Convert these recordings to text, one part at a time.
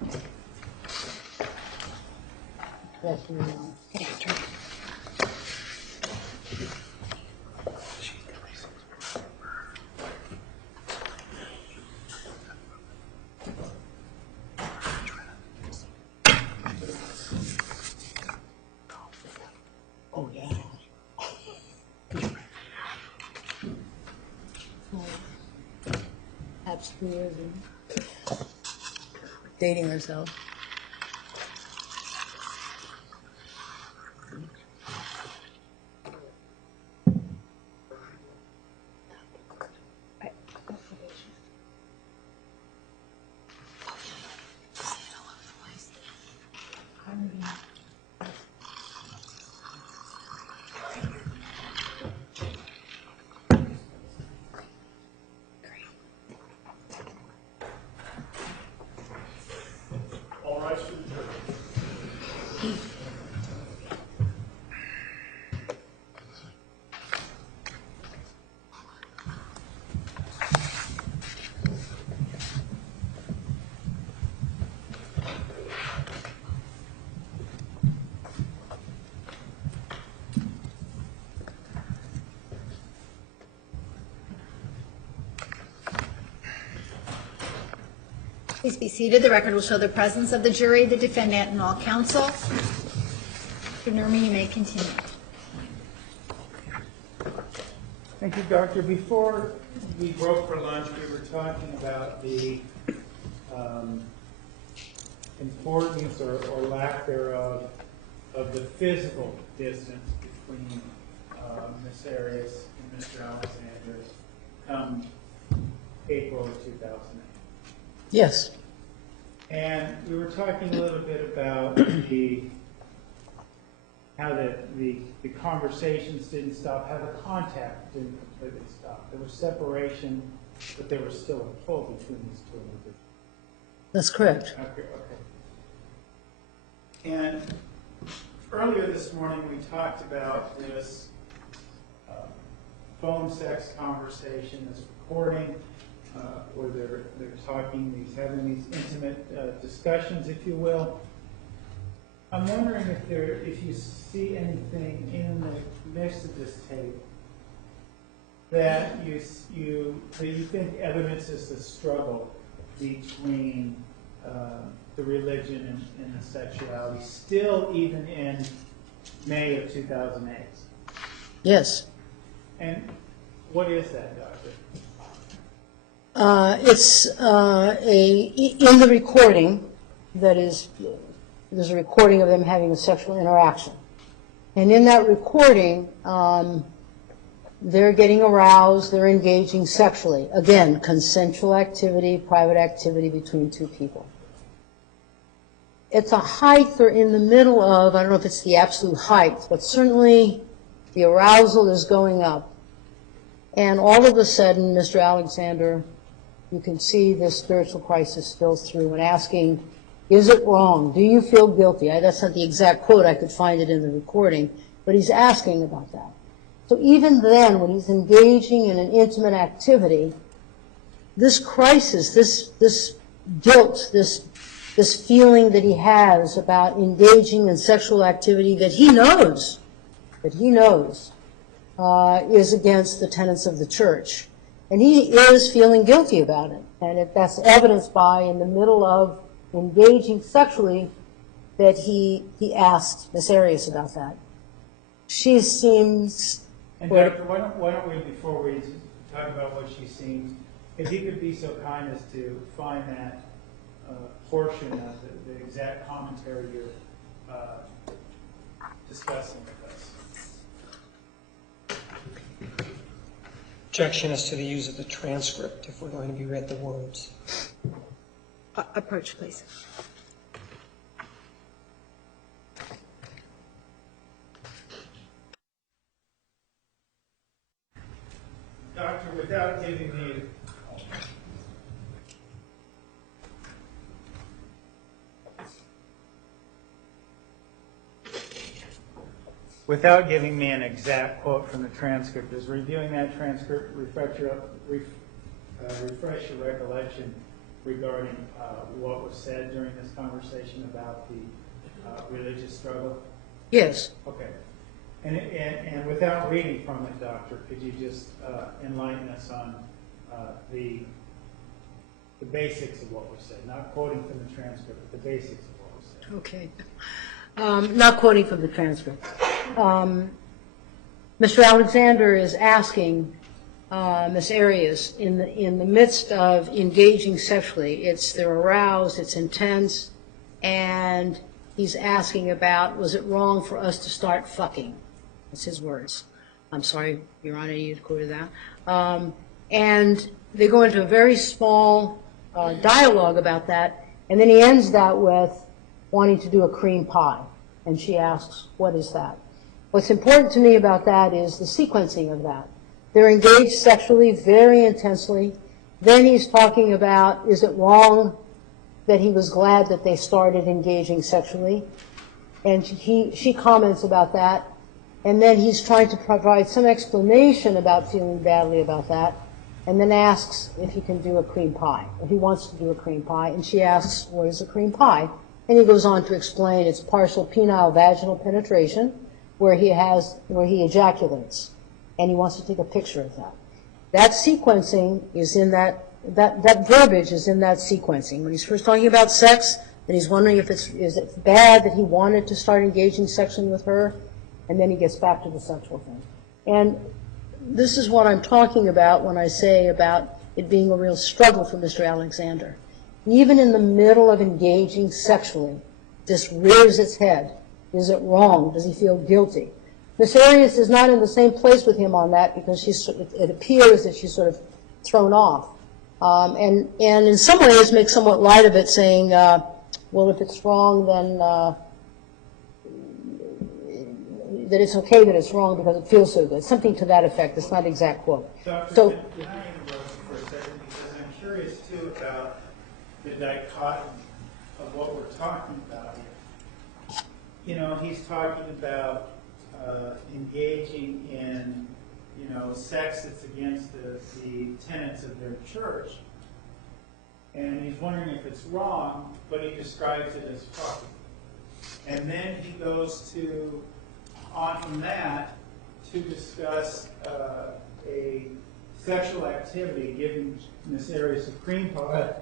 Good afternoon. Oh, yeah. Absolutely. Dating herself. All rise for the jury. Please be seated. The record will show the presence of the jury, the defendant, and all counsel. Mr. Nurmi, you may continue. Thank you, Doctor. Before we broke for lunch, we were talking about the importance or lack thereof of the physical distance between Ms. Arias and Mr. Alexander come April of 2008. Yes. And we were talking a little bit about how the conversations didn't stop, how the contact didn't completely stop. There was separation, but there was still a pull between these two individuals. That's correct. Okay. And earlier this morning, we talked about this phone sex conversation, this recording, where they're talking, having these intimate discussions, if you will. I'm wondering if you see anything in the midst of this tape that you think evidences the struggle between the religion and the sexuality, still even in May of 2008. Yes. And what is that, Doctor? It's in the recording, that is, there's a recording of them having a sexual interaction. And in that recording, they're getting aroused, they're engaging sexually. Again, consensual activity, private activity between two people. It's a height they're in the middle of, I don't know if it's the absolute height, but certainly the arousal is going up. And all of a sudden, Mr. Alexander, you can see this spiritual crisis spills through and asking, is it wrong? Do you feel guilty? That's not the exact quote. I could find it in the recording. But he's asking about that. So even then, when he's engaging in an intimate activity, this crisis, this guilt, this feeling that he has about engaging in sexual activity that he knows, is against the tenets of the church. And he is feeling guilty about it. And that's evidenced by, in the middle of engaging sexually, that he asked Ms. Arias about that. She seems... And Doctor, why don't we, before we talk about what she seems, if you could be so kind as to find that portion of the exact commentary you're discussing with us. Objection is to the use of the transcript if we're going to be read the words. Approach, please. Doctor, without giving me an exact quote from the transcript, does reviewing that transcript refresh your recollection regarding what was said during this conversation about the religious struggle? Yes. Okay. And without reading from it, Doctor, could you just enlighten us on the basics of what was said? Not quoting from the transcript, but the basics of what was said. Okay. Not quoting from the transcript. Mr. Alexander is asking Ms. Arias, in the midst of engaging sexually, they're aroused, it's intense, and he's asking about, was it wrong for us to start fucking? That's his words. I'm sorry, Your Honor, you quoted that. And they go into a very small dialogue about that, and then he ends that with wanting to do a cream pie. And she asks, what is that? What's important to me about that is the sequencing of that. They're engaged sexually very intensely. Then he's talking about, is it wrong that he was glad that they started engaging sexually? And she comments about that. And then he's trying to provide some explanation about feeling badly about that. And then asks if he can do a cream pie, if he wants to do a cream pie. And she asks, what is a cream pie? And he goes on to explain it's partial penile vaginal penetration where he ejaculates. And he wants to take a picture of that. That sequencing is in that verbiage is in that sequencing. When he's first talking about sex, then he's wondering if is it bad that he wanted to start engaging sexually with her, and then he gets back to the sexual thing. And this is what I'm talking about when I say about it being a real struggle for Mr. Alexander. Even in the middle of engaging sexually, this rears its head. Is it wrong? Does he feel guilty? Miss Arias is not in the same place with him on that because it appears that she's sort of thrown off. And in some ways makes somewhat light of it, saying, well, if it's wrong, then that it's okay that it's wrong because it feels so good. Something to that effect. It's not an exact quote. Doctor, So, can I interrupt you for a second? Because I'm curious, too, about the dichotomy of what we're talking about here. You know, he's talking about engaging in, sex that's against the tenets of their church. And he's wondering if it's wrong, but he describes it as fucking. And then he goes on from that to discuss a sexual activity, giving Miss Arias a cream pie,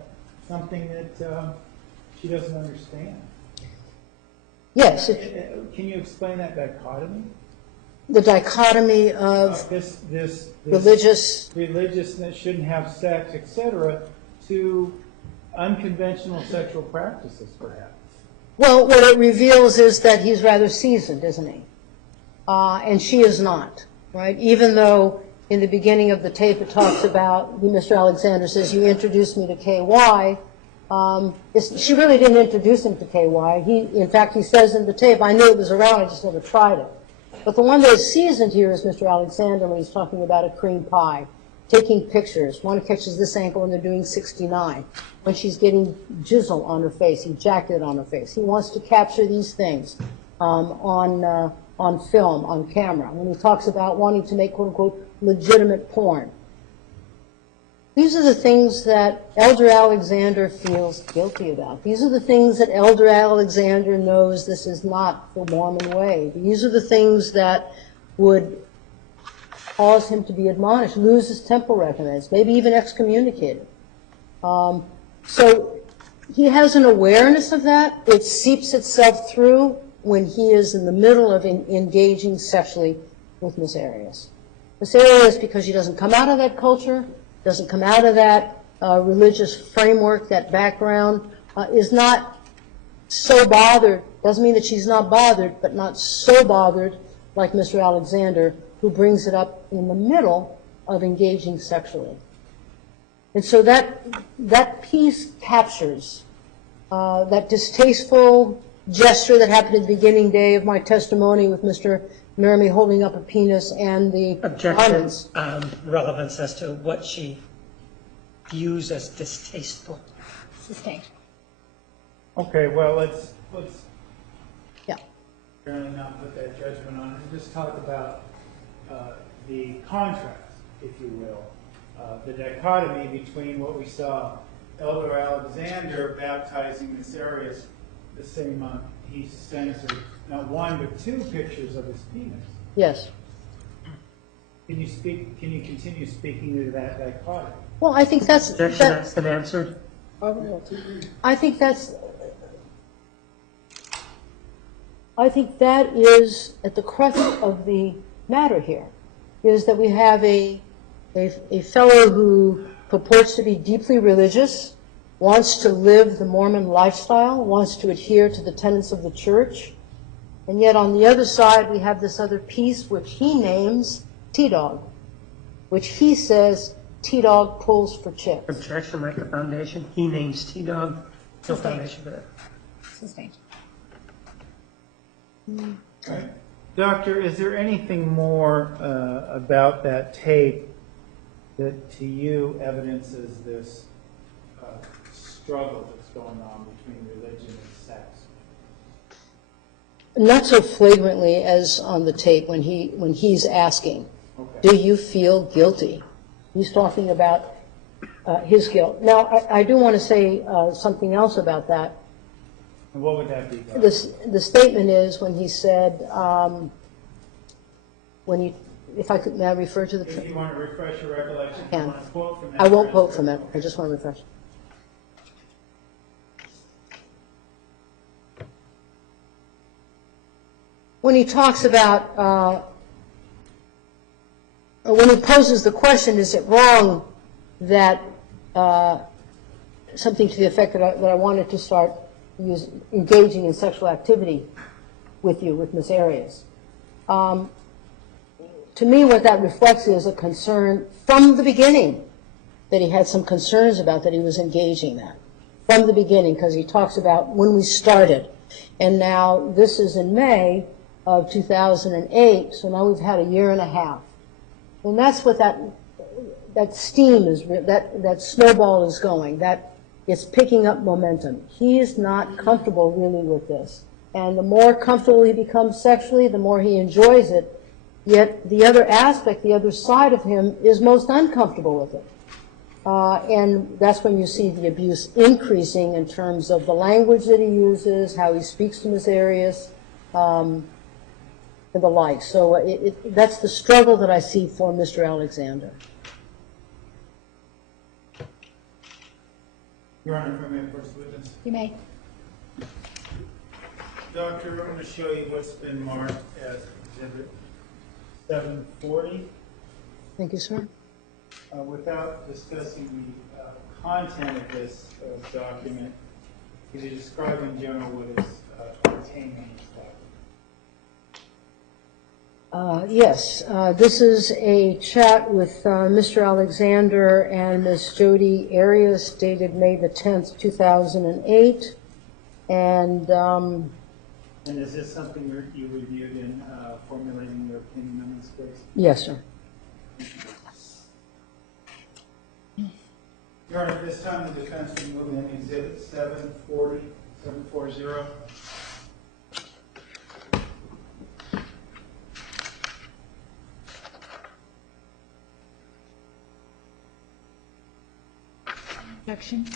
something that she doesn't understand. yes, Can you explain that dichotomy? the dichotomy of This religious, religiousness shouldn't have sex, etc., to unconventional sexual practices, perhaps. well, what it reveals is that he's rather seasoned, isn't he? And she is not, right? Even though in the beginning of the tape it talks about, Mr. Alexander says, you introduced me to KY. She really didn't introduce him to KY. In fact, he says in the tape, I knew it was around, I just never tried it. But the one that is seasoned here is Mr. Alexander when he's talking about a cream pie, taking pictures. One catches this ankle when they're doing 69, when she's getting jizzle on her face, ejaculate on her face. He wants to capture these things on film, on camera. When he talks about wanting to make, quote unquote, legitimate porn. These are the things that Elder Alexander feels guilty about. These are the things that Elder Alexander knows this is not the Mormon way. These are the things that would cause him to be admonished, lose his temple recompense, maybe even excommunicated. So he has an awareness of that. It seeps itself through when he is in the middle of engaging sexually with Miss Arias. Miss Arias, because she doesn't come out of that culture, doesn't come out of that religious framework, that background, is not so bothered. Doesn't mean that she's not bothered, but not so bothered like Mr. Alexander, who brings it up in the middle of engaging sexually. And so that piece captures that distasteful gesture that happened at the beginning day of my testimony with Mr. Nermi holding up a penis and the Objections, relevance as to what she views as distasteful. Sustained. Okay, well, let's Yeah. apparently not put that judgment on it and just talk about the contrast, if you will, the dichotomy between what we saw Elder Alexander baptizing Miss Arias the same month, he sends her not one but two pictures of his penis. Yes. Can you continue speaking to that dichotomy? Well, I think that's, Objection, that, that's been answered. I think that is at the crux of the matter here, is that we have a fellow who purports to be deeply religious, wants to live the Mormon lifestyle, wants to adhere to the tenets of the church, and yet on the other side we have this other piece which he names T-Dog, which he says T-Dog pulls for chicks. Objection, like the foundation. He names T-Dog. No foundation for that. Sustained. Right. Doctor, is there anything more about that tape that to you evidences this struggle that's going on between religion and sex? Not so flagrantly as on the tape when he's asking, Okay. do you feel guilty? He's talking about his guilt. Now, I do want to say something else about that. And what would that be, Doctor? The statement is when he said, if I could, may I refer to the, If you want to refresh your recollection, if you Can. want to quote from that. I won't quote from it, transcript. I just want to refresh. When he talks about, when he poses the question, is it wrong that, something to the effect that I wanted to start engaging in sexual activity with you, with Miss Arias. To me, what that reflects is a concern from the beginning, that he had some concerns about that he was engaging that. From the beginning, because he talks about when we started. And now, this is in May of 2008, so now we've had a year and a half. And that's what that steam is, that snowball is going, that it's picking up momentum. He is not comfortable really with this. And the more comfortable he becomes sexually, the more he enjoys it. Yet the other aspect, the other side of him is most uncomfortable with it. And that's when you see the abuse increasing in terms of the language that he uses, how he speaks to Miss Arias, and the like. So that's the struggle that I see for Mr. Alexander. Your Honor, if I may, first witness. You may. Doctor, I'm going to show you what's been marked as Exhibit 740. Thank you, sir. Without discussing the content of this document, could you describe in general what is contained in this document? Yes, this is a chat with Mr. Alexander and Ms. Jodi Arias dated May the 10th, 2008. And And is this something you reviewed in formulating your opinion on this case? yes, sir. Your Honor, at this time the defense will move in Exhibit 740. Objection.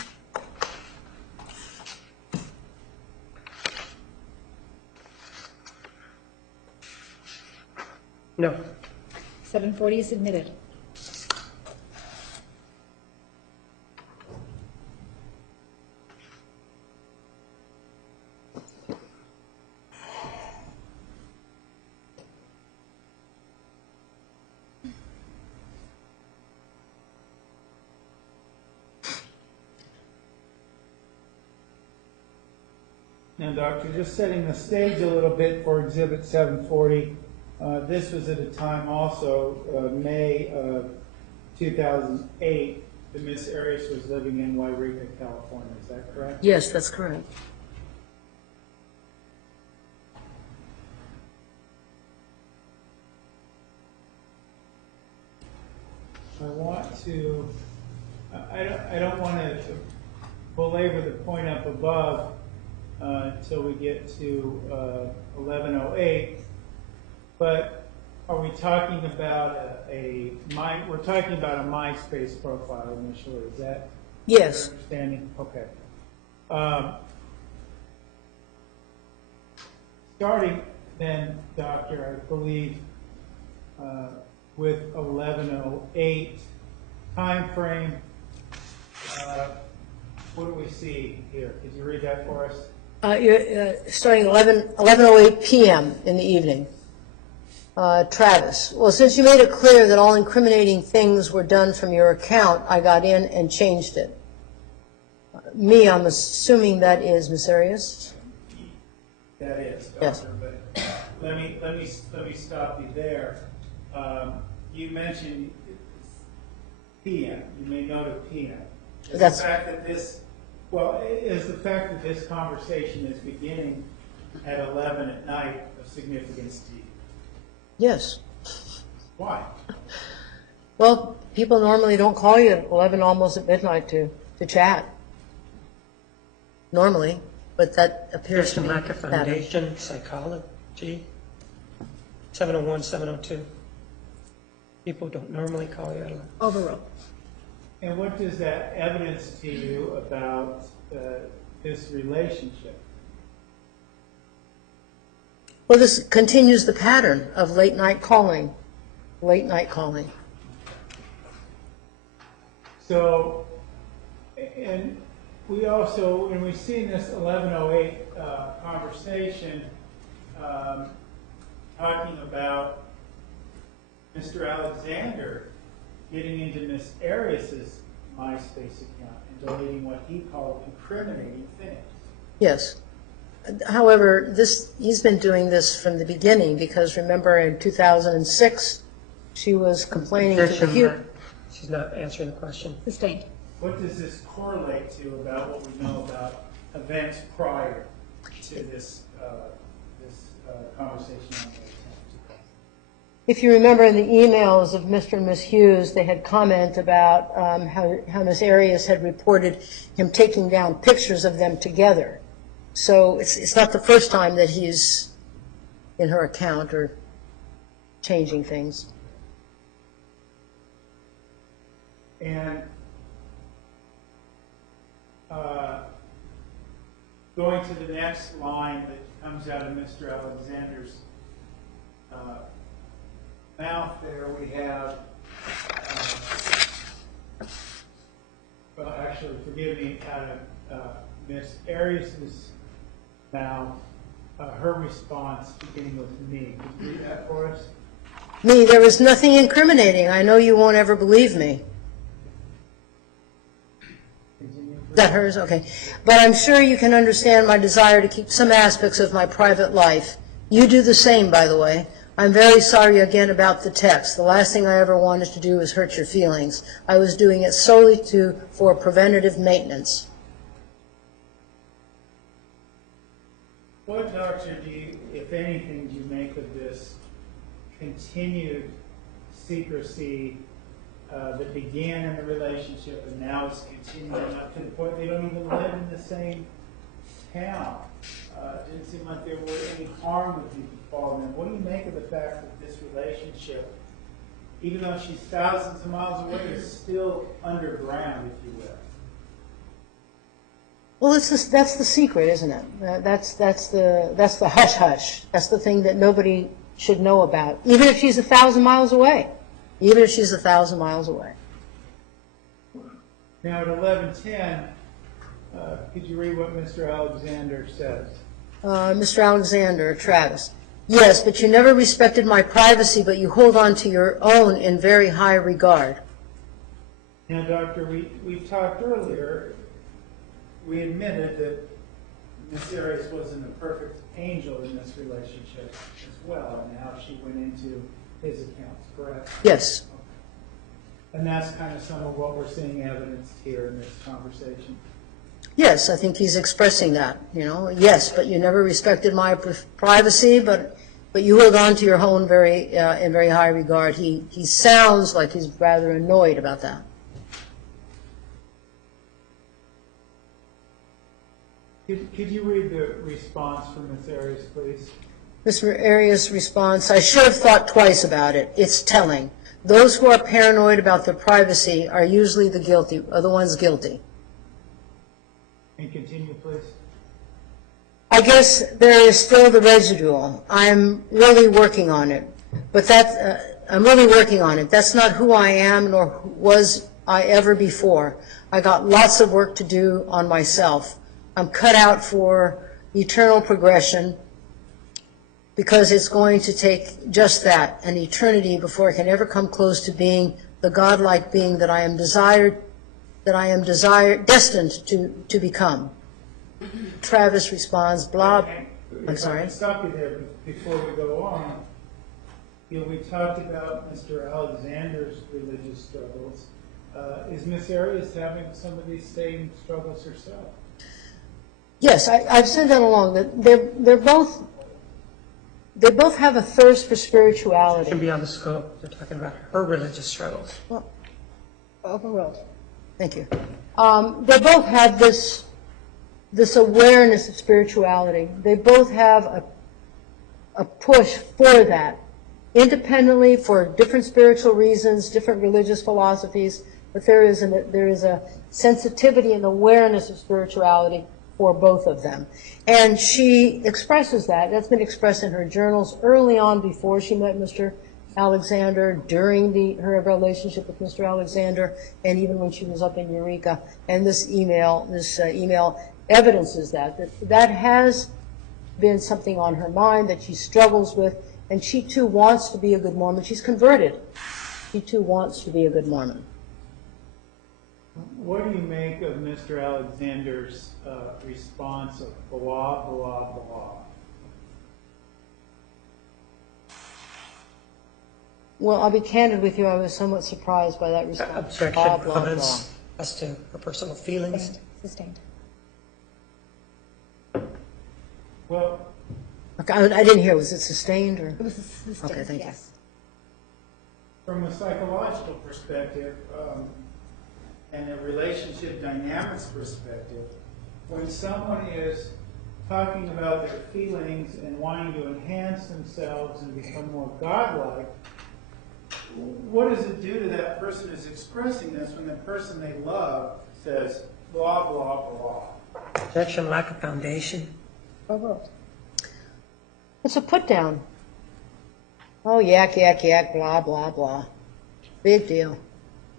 No. 740 is admitted. Now, Doctor, just setting the stage a little bit for Exhibit 740, this was at a time also, May of 2008, that Miss Arias was living in Wairika, California. Is that correct? Yes, that's correct. I don't want to belabor the point up above until we get to 1108, but are we talking about we're talking about a MySpace profile initially, is that Yes. Understanding, okay. Starting then, Doctor, I believe, with 11:08 timeframe, what do we see here? Could you read that for us? Starting 11:08 p.m. in the evening. Travis, well, since you made it clear that all incriminating things were done from your account, I got in and changed it. Me, I'm assuming that is Miss Arias? That is, Doctor, Yes. but let me stop you there. You mentioned PM. You made note of PM. Is That's- the fact that this, well, is the fact that this conversation is beginning at 11 at night of significance to you? Yes. Why? Well, people normally don't call you at 11, almost at midnight to chat. Normally, but that appears to There's be lack of pattern. foundation, psychology, 701, 702. People don't normally call you at 11. Overruled. And what does that evidence to you about this relationship? Well, this continues the pattern of late night calling. So, and we also, when we've seen this 11:08 conversation, talking about Mr. Alexander getting into Miss Arias's MySpace account and deleting what he called incriminating things. Yes. However, he's been doing this from the beginning, because remember in 2006, she was complaining to the Objection. She's not answering the question. Sustained. What does this correlate to about what we know about events prior to this conversation on the 10th? If you remember in the emails of Mr. and Miss Hughes, they had comment about how Miss Arias had reported him taking down pictures of them together. So it's not the first time that he's in her account or changing things. And going to the next line that comes out of Mr. Alexander's mouth there, we have, well, actually, forgive me, out of Miss Arias's mouth, her response beginning with me. Could you read that for us? Me, there was nothing incriminating. I know you won't ever believe me. Is that hers? Okay. But I'm sure you can understand my desire to keep some aspects of my private life. You do the same, by the way. I'm very sorry again about the text. The last thing I ever wanted to do was hurt your feelings. I was doing it solely for preventative maintenance. What, Doctor, do you, if anything, do you make of this continued secrecy that began in the relationship and now is continuing up to the point they don't even live in the same town? It didn't seem like there were any harm would befall them. What do you make of the fact that this relationship, even though she's thousands of miles away, is still underground, if you will? Well, that's the secret, isn't it? That's the hush hush. That's the thing that nobody should know about, even if she's 1,000 miles away. Even if she's 1,000 miles away. Now at 11:10, could you read what Mr. Alexander says? Mr. Alexander, Travis. Yes, but you never respected my privacy, but you hold on to your own in very high regard. Now, Doctor, we talked earlier, we admitted that Miss Arias wasn't a perfect angel in this relationship as well, and how she went into his accounts, correct? Yes. And that's kind of some of what we're seeing evidenced here in this conversation. Yes, I think he's expressing that, Yes, but you never respected my privacy, but you hold on to your own in very high regard. He sounds like he's rather annoyed about that. Could you read the response from Miss Arias, please? Mr. Arias' response, I should have thought twice about it. It's telling. Those who are paranoid about their privacy are usually the ones guilty. And continue, please. I guess there is still the residual. I'm really working on it, but I'm really working on it. That's not who I am, nor was I ever before. I got lots of work to do on myself. I'm cut out for eternal progression because it's going to take just that, an eternity, before I can ever come close to being the godlike being that I am destined to become. Travis responds, blah, I'm sorry. If I can stop you there before we go on. You know, we talked about Mr. Alexander's religious struggles. Is Miss Arias having some of these same struggles herself? Yes, I've said that along, that they both have a thirst for spirituality. Can be on the scope. They're talking about her religious struggles. Well, overruled. Thank you. They both have this awareness of spirituality. They both have a push for that, independently, for different spiritual reasons, different religious philosophies, but there is a sensitivity and awareness of spirituality for both of them. And she expresses that. That's been expressed in her journals early on, before she met Mr. Alexander, during her relationship with Mr. Alexander, and even when she was up in Eureka. And this email evidences that has been something on her mind that she struggles with, and she too wants to be a good Mormon. She's converted. She too wants to be a good Mormon. What do you make of Mr. Alexander's response of blah, blah, blah? Well, I'll be candid with you. I was somewhat surprised by that response. Objection, Blah, blah, comments as to her personal feelings. Sustained. Well, Okay, I didn't hear. Was it sustained or? It was sustained, Okay, thank you. yes. from a psychological perspective and a relationship dynamics perspective, when someone is talking about their feelings and wanting to enhance themselves and become more godlike, what does it do to that person who's expressing this when the person they love says blah, blah, blah? Objection, lack of foundation. Overruled. It's a put down. Oh, yak, yak, yak, blah, blah, blah. Big deal.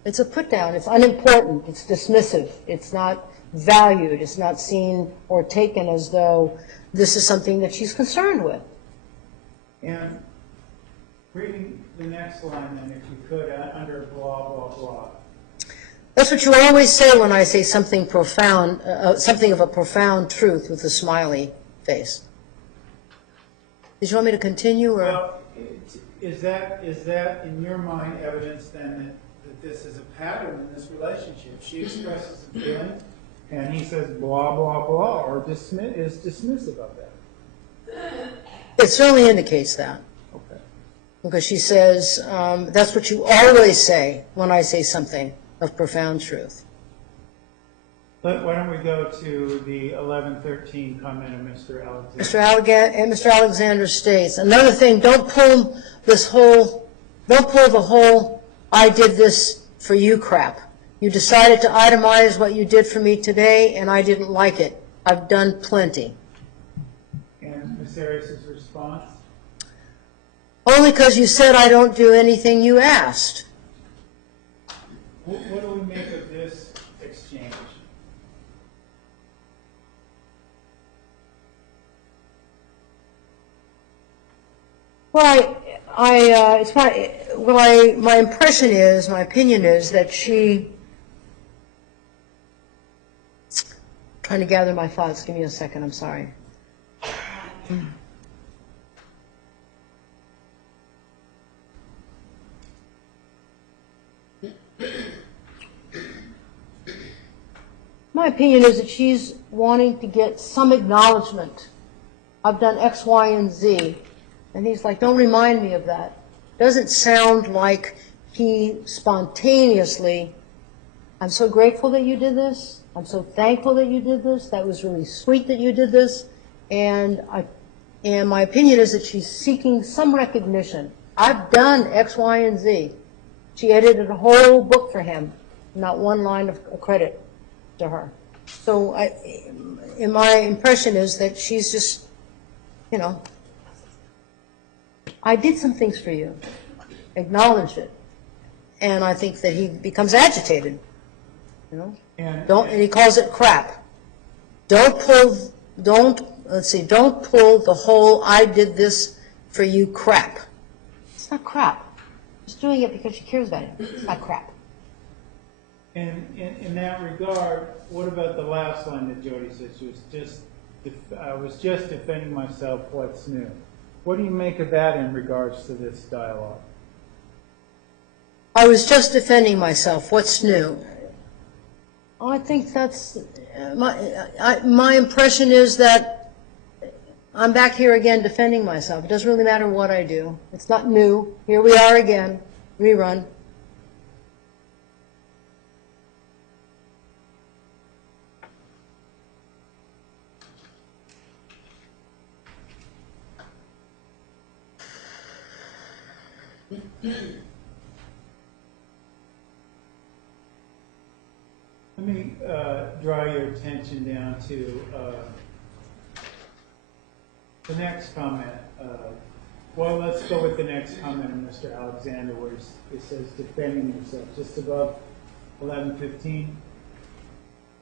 It's a put down. It's unimportant. It's dismissive. It's not valued. It's not seen or taken as though this is something that she's concerned with. And reading the next line then, if you could, under blah, blah, blah. That's what you always say when I say something profound, something of a profound truth with a smiley face. Did you want me to continue, or? Well, is that in your mind evidence then that this is a pattern in this relationship? She expresses a feeling, and he says blah, blah, blah, or is dismissive of that. It certainly indicates that. Okay. Because she says, that's what you always say when I say something of profound truth. Why don't we go to the 1113 comment of Mr. Alexander? Mr. Alexander states, another thing, don't pull the whole I did this for you crap. You decided to itemize what you did for me today, and I didn't like it. I've done plenty. And Ms. Arias' response? Only because you said I don't do anything you asked. What do we make of this exchange? Well, my impression is, my opinion is that trying to gather my thoughts. Give me a second, I'm sorry. My opinion is that she's wanting to get some acknowledgement. I've done X, Y, and Z. And he's like, don't remind me of that. Doesn't sound like he spontaneously, I'm so grateful that you did this. I'm so thankful that you did this. That was really sweet that you did this. And my opinion is that she's seeking some recognition. I've done X, Y, and Z. She edited a whole book for him. Not one line of credit to her. So and my impression is that she's just, you know, I did some things for you, acknowledge it. And I think that he becomes agitated, you know? And he calls it crap. Don't pull the whole "I did this for you" crap. It's not crap. She's doing it because she cares about him. It's not crap. And in that regard, what about the last line that Jodi said? I was just defending myself, what's new? What do you make of that in regards to this dialogue? I was just defending myself, what's new? I think that's, my impression is that I'm back here again defending myself. It doesn't really matter what I do. It's not new. Here we are again, rerun. Let me draw your attention down to the next comment. Well, let's go with the next comment of Mr. Alexander, where it says defending yourself, just above 11:15.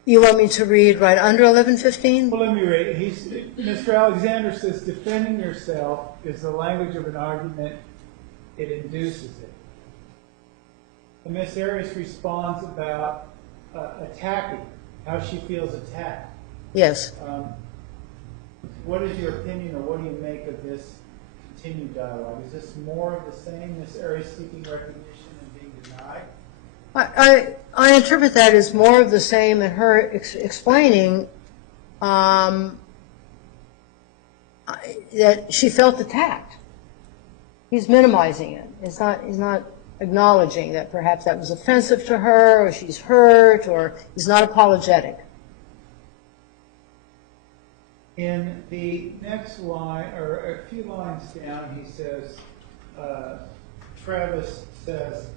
You want me to read right under 11:15? Well, let me read. Mr. Alexander says defending yourself is the language of an argument. It induces it. And Ms. Arias responds about attacking, how she feels attacked. Yes. What is your opinion, or what do you make of this continued dialogue? Is this more of the same, Ms. Arias seeking recognition and being denied? I interpret that as more of the same, and her explaining that she felt attacked. He's minimizing it. He's not acknowledging that perhaps that was offensive to her, or she's hurt, or he's not apologetic. In the next line, or a few lines down, he says, Travis says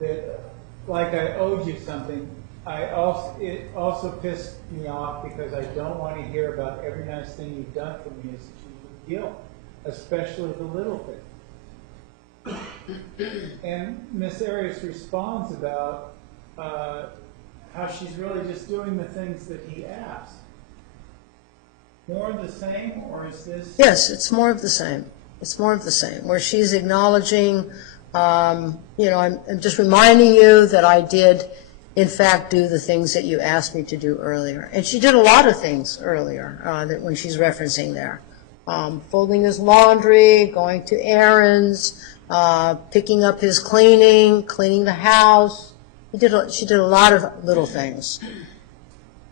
that, like I owed you something, it also pissed me off because I don't want to hear about every nice thing you've done for me as a chief of guilt, especially the little things. And Miss Arias responds about how she's really just doing the things that he asked. More of the same, or is this? Yes, it's more of the same. It's more of the same, where she's acknowledging, I'm just reminding you that I did, in fact, do the things that you asked me to do earlier. And she did a lot of things earlier that when she's referencing there. Folding his laundry, going to errands, picking up his cleaning the house. She did a lot of little things.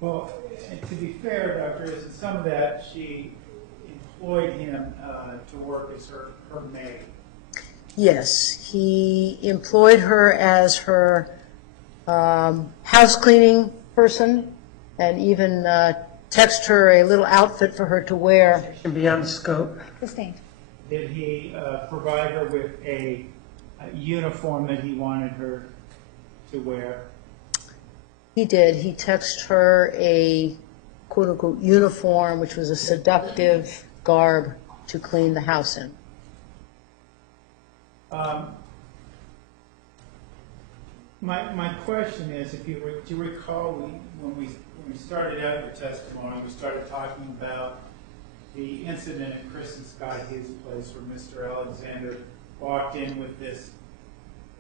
Well, and to be fair, Dr. Is some of that she employed him to work as her maid. Yes, he employed her as her house cleaning person, and even text her a little outfit for her to wear. And beyond scope. Sustained. Did he provide her with a uniform that he wanted her to wear? He did. He texted her a quote-unquote uniform, which was a seductive garb to clean the house in. My question is, do you recall when we started out your testimony, we started talking about the incident at Chris and Scott Hughes' place where Mr. Alexander walked in with this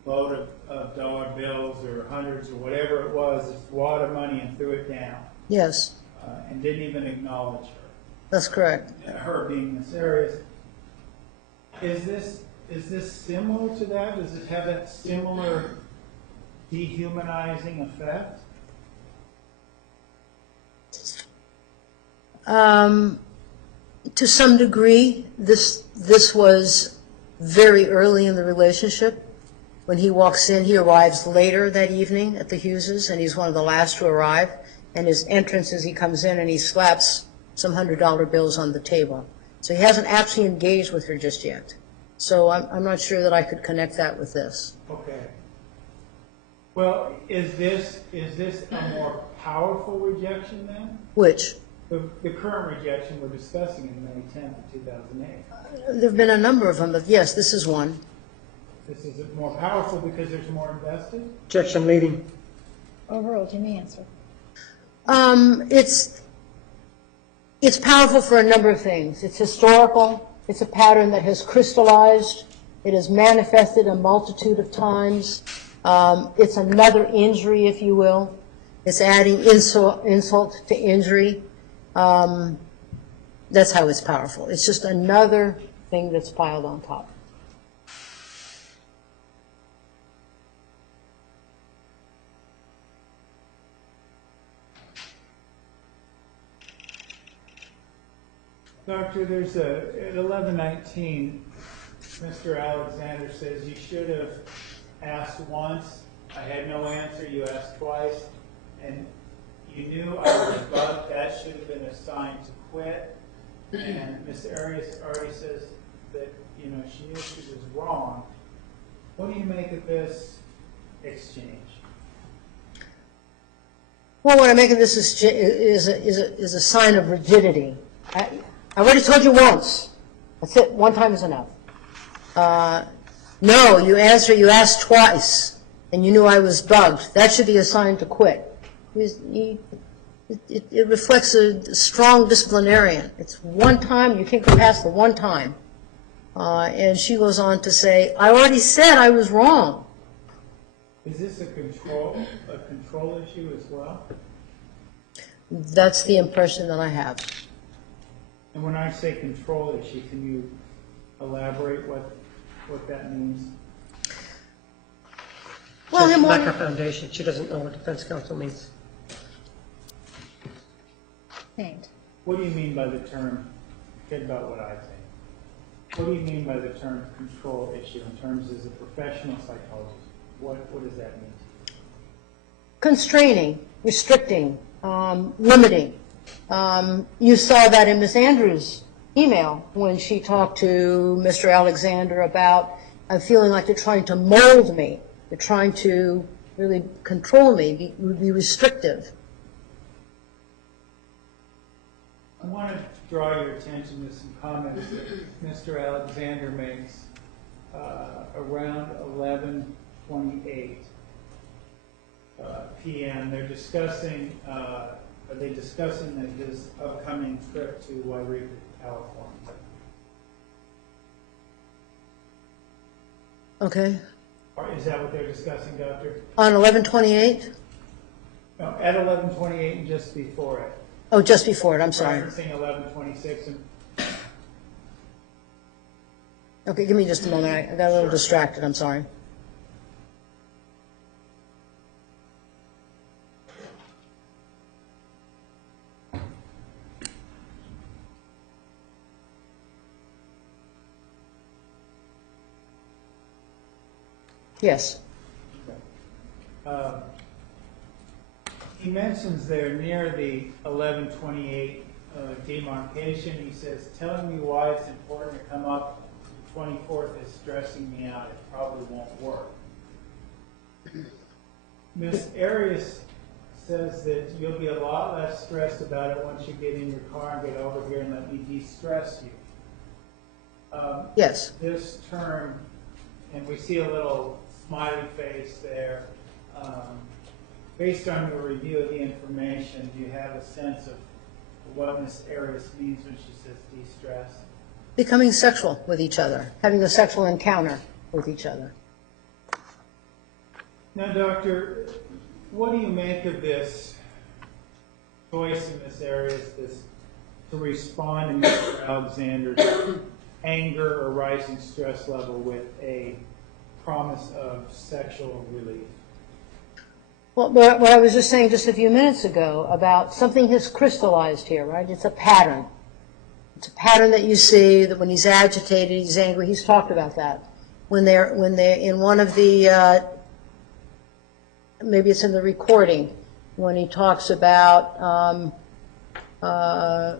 load of dollar bills or hundreds or whatever it was, this wad of money, and threw it down. Yes, And didn't even acknowledge her. that's correct. Her being Miss Arias. Is this similar to that? Does it have that similar dehumanizing effect? To some degree, this was very early in the relationship. When he walks in, he arrives later that evening at the Hugheses, and he's one of the last to arrive. And his entrance is he comes in and he slaps some $100 bills on the table. So he hasn't actually engaged with her just yet. So I'm not sure that I could connect that with this. Okay. Well, is this a more powerful rejection then? Which, The current rejection we're discussing in May 10th of 2008. there have been a number of them, but yes, this is one. This is more powerful because there's more invested? Objection leading. Overruled, you may answer. It's powerful for a number of things. It's historical. It's a pattern that has crystallized. It has manifested a multitude of times. It's another injury, if you will. It's adding insult to injury. That's how it's powerful. It's just another thing that's piled on top. Doctor, there's at 11:19, Mr. Alexander says you should have asked once. I had no answer. You asked twice. And you knew I was bugged. That should have been a sign to quit. And Ms. Arias already says that, you know, she knew she was wrong. What do you make of this exchange? Well, what I make of this is a sign of rigidity. I already told you once. That's it. One time is enough. No, you asked twice, and you knew I was bugged. That should be a sign to quit. It reflects a strong disciplinarian. It's one time. You can't go past the one time. And she goes on to say, I already said I was wrong. Is this a control issue as well? That's the impression that I have. And when I say control issue, can you elaborate what that means? Well, Just in lack one, her foundation. She doesn't know what defense counsel means. Named. What do you mean by the term, forget about what I think. What do you mean by the term control issue in terms as a professional psychologist? What does that mean? constraining, restricting, limiting. You saw that in Ms. Andrews' email when she talked to Mr. Alexander about feeling like they're trying to mold me. They're trying to really control me, be restrictive. I want to draw your attention to some comments that Mr. Alexander makes around 11:28 p.m. They're discussing, are they discussing his upcoming trip to Wairika, California? Okay. Or is that what they're discussing, Doctor? On 11:28? No, at 11:28 and just before it. Oh, just before it, I'm sorry. Referencing 11:26 and Okay, give me just a moment. I got a little distracted, I'm sorry. Yes. he mentions there near the 11:28 demarcation, he says, telling me why it's important to come up the 24th is stressing me out. It probably won't work. Ms. Arias says that you'll be a lot less stressed about it once you get in your car and get over here and let me de-stress you. Yes. This term, and we see a little smiley face there. Based on your review of the information, do you have a sense of what Ms. Arias means when she says de-stress? Becoming sexual with each other, having a sexual encounter with each other. Now, Doctor, what do you make of this choice in this area to respond to Mr. Alexander's anger or rising stress level with a promise of sexual relief? Well, what I was just saying just a few minutes ago about something has crystallized here, right? It's a pattern. It's a pattern that you see that when he's agitated, he's angry. He's talked about that. When they're in one of the, maybe it's in the recording, when he talks about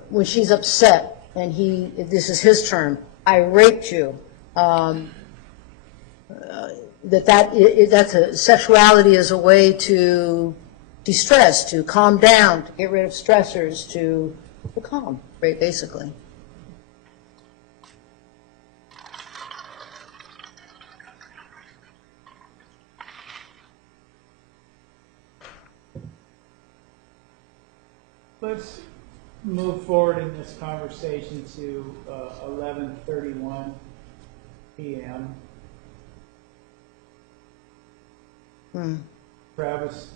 when she's upset and this is his term, I raped you. that's sexuality is a way to de-stress, to calm down, to get rid of stressors, to calm, right, basically. Let's move forward in this conversation to 11:31 p.m. Travis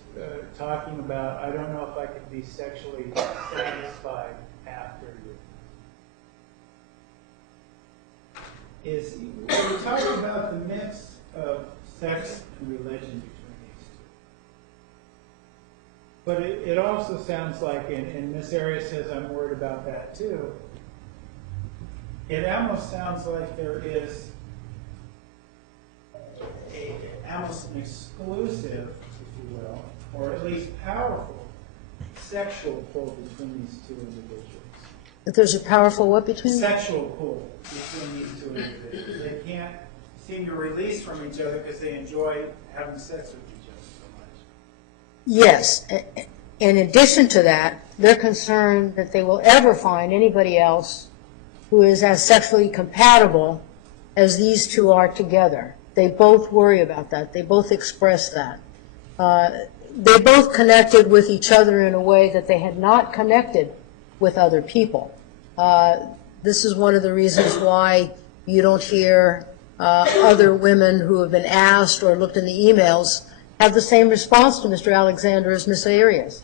talking about, I don't know if I could be sexually satisfied after you. We're talking about the mix of sex and religion between these two. But it also sounds like, and Miss Arias says I'm worried about that too, it almost sounds like there is almost an exclusive, if you will, or at least powerful, sexual pull between these two individuals. That there's a powerful what between them? Sexual pull between these two individuals. They can't seem to release from each other because they enjoy having sex with each other so much. Yes. In addition to that, they're concerned that they will ever find anybody else who is as sexually compatible as these two are together. They both worry about that. They both express that. They both connected with each other in a way that they had not connected with other people. This is one of the reasons why you don't hear other women who have been asked or looked in the emails have the same response to Mr. Alexander as Miss Arias.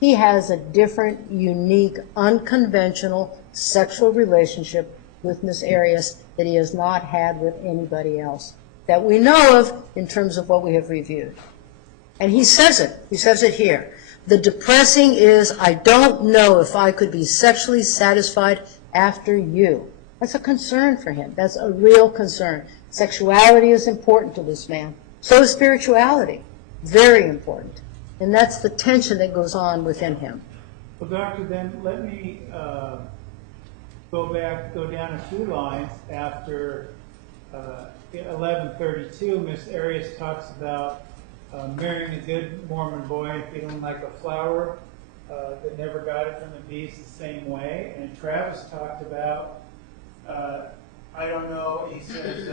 He has a different, unique, unconventional sexual relationship with Miss Arias that he has not had with anybody else that we know of in terms of what we have reviewed. And he says it. He says it here. The depressing is, I don't know if I could be sexually satisfied after you. That's a concern for him. That's a real concern. Sexuality is important to this man. So is spirituality. Very important. And that's the tension that goes on within him. Well, Doctor, then let me go down a few lines after 11:32. Miss Arias talks about marrying a good Mormon boy and feeling like a flower that never got it from the bees the same way. And Travis talked about, I don't know, he says,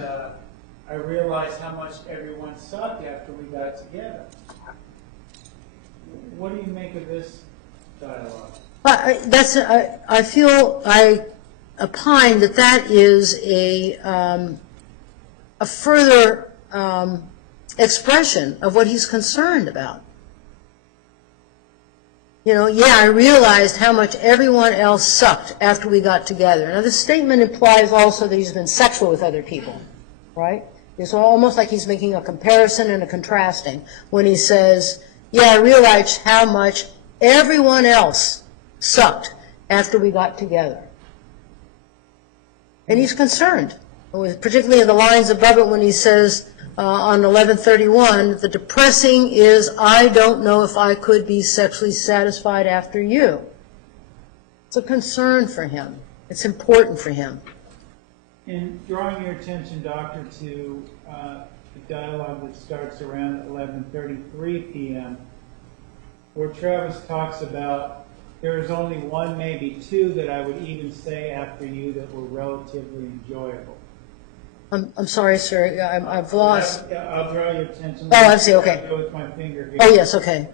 I realized how much everyone sucked after we got together. What do you make of this dialogue? I opine that that is a further expression of what he's concerned about. You know, yeah, I realized how much everyone else sucked after we got together. Now, this statement implies also that he's been sexual with other people, right? It's almost like he's making a comparison and a contrasting when he says, yeah, I realized how much everyone else sucked after we got together. And he's concerned, particularly in the lines above it when he says on 11:31, the depressing is, I don't know if I could be sexually satisfied after you. It's a concern for him. It's important for him. And drawing your attention, Doctor, to the dialogue that starts around 11:33 p.m., where Travis talks about there is only one, maybe two, that I would even say after you that were relatively enjoyable. I'm sorry, sir. I've lost. I'll draw your attention. Oh, I see. Okay. I'll go with my finger here. Oh, yes. Okay.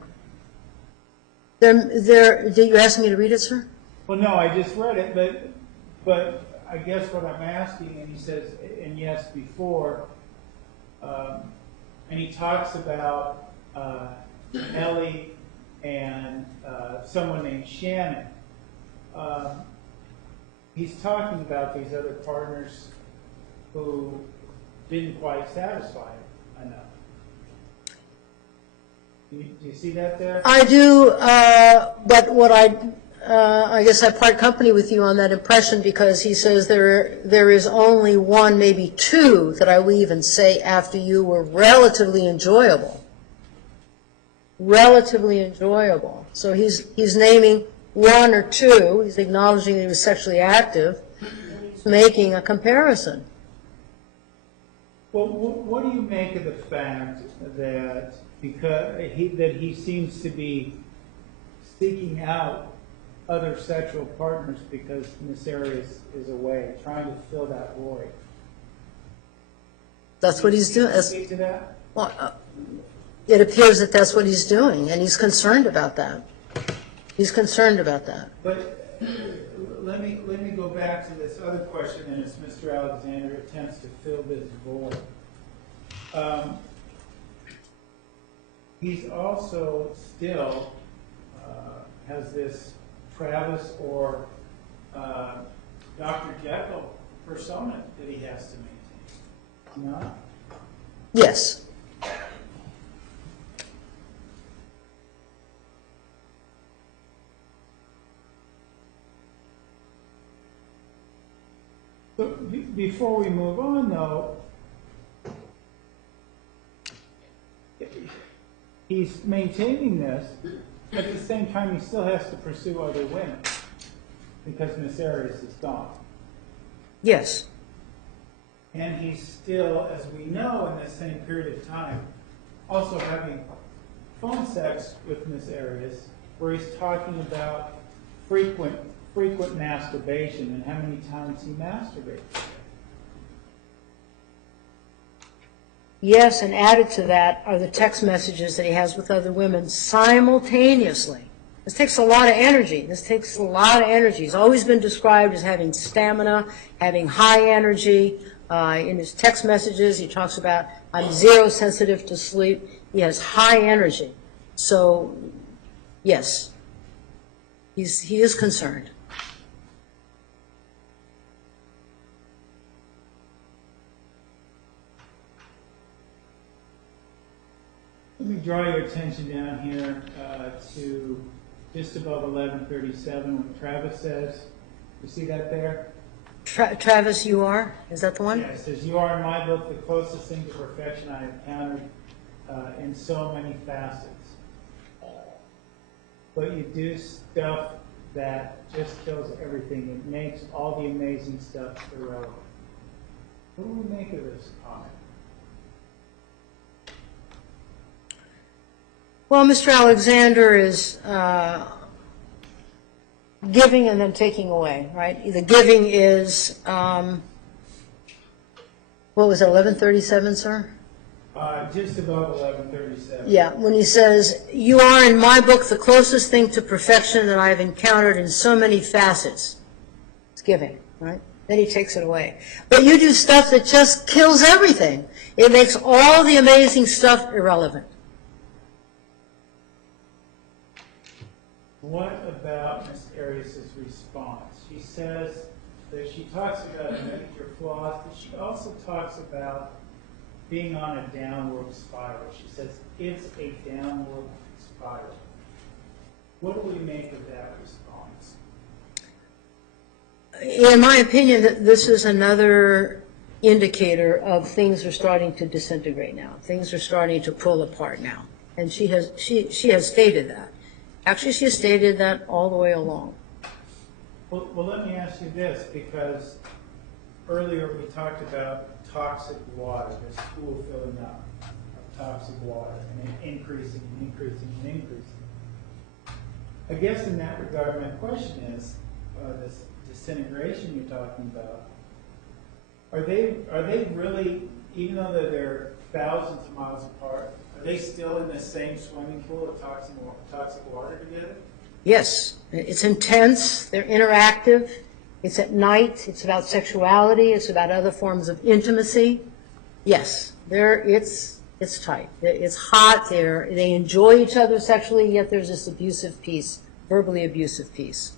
Did you ask me to read it, sir? Well, no, I just read it, but I guess what I'm asking, and he says, and yes, before, and he talks about Ellie and someone named Shannon. He's talking about these other partners who didn't quite satisfy him enough. Do you see that there? I do, but what I guess I part company with you on that impression because he says there is only one, maybe two, that I will even say after you were relatively enjoyable. Relatively enjoyable. So he's naming one or two. He's acknowledging that he was sexually active, making a comparison. Well, what do you make of the fact that he seems to be seeking out other sexual partners because Miss Arias is away, trying to fill that void? That's what he's doing. Can you speak to that? Well, it appears that that's what he's doing, and he's concerned about that. He's concerned about that. But let me go back to this other question, and as Mr. Alexander attempts to fill this void. He's also still has this Travis or Dr. Jekyll persona that he has to maintain. No? Yes. So before we move on, though, he's maintaining this. At the same time, he still has to pursue other women because Miss Arias is gone. Yes. And he's still, as we know, in the same period of time, also having phone sex with Miss Arias, where he's talking about frequent masturbation and how many times he masturbates. Yes, and added to that are the text messages that he has with other women simultaneously. This takes a lot of energy. He's always been described as having stamina, having high energy. In his text messages, he talks about, I'm zero sensitive to sleep. He has high energy. So, yes, he is concerned. Let me draw your attention down here to just above 1137, what Travis says. You see that there? Travis, you are? Is that the one? Yeah, it says, you are in my book the closest thing to perfection I have encountered in so many facets. But you do stuff that just kills everything. It makes all the amazing stuff irrelevant. What do we make of this comment? Well, Mr. Alexander is giving and then taking away, right? The giving is, what was it, 1137, sir? Just above 1137. Yeah, when he says, you are in my book the closest thing to perfection that I have encountered in so many facets. It's giving, right? Then he takes it away. But you do stuff that just kills everything. It makes all the amazing stuff irrelevant. What about Ms. Arias' response? She says that she talks about your flaws, but she also talks about being on a downward spiral. She says it's a downward spiral. What do we make of that response? In my opinion, this is another indicator of things are starting to disintegrate now. Things are starting to pull apart now. And she has stated that. Actually, she has stated that all the way along. Well, let me ask you this, because earlier we talked about toxic water, this pool filling up of toxic water, and it increasing and increasing and increasing. I guess in that regard, my question is, this disintegration you're talking about, are they really, even though they're thousands of miles apart, are they still in the same swimming pool of toxic water together? Yes, it's intense, they're interactive, it's at night, it's about sexuality, it's about other forms of intimacy. Yes, it's tight, it's hot, they enjoy each other sexually, yet there's this abusive piece, verbally abusive piece.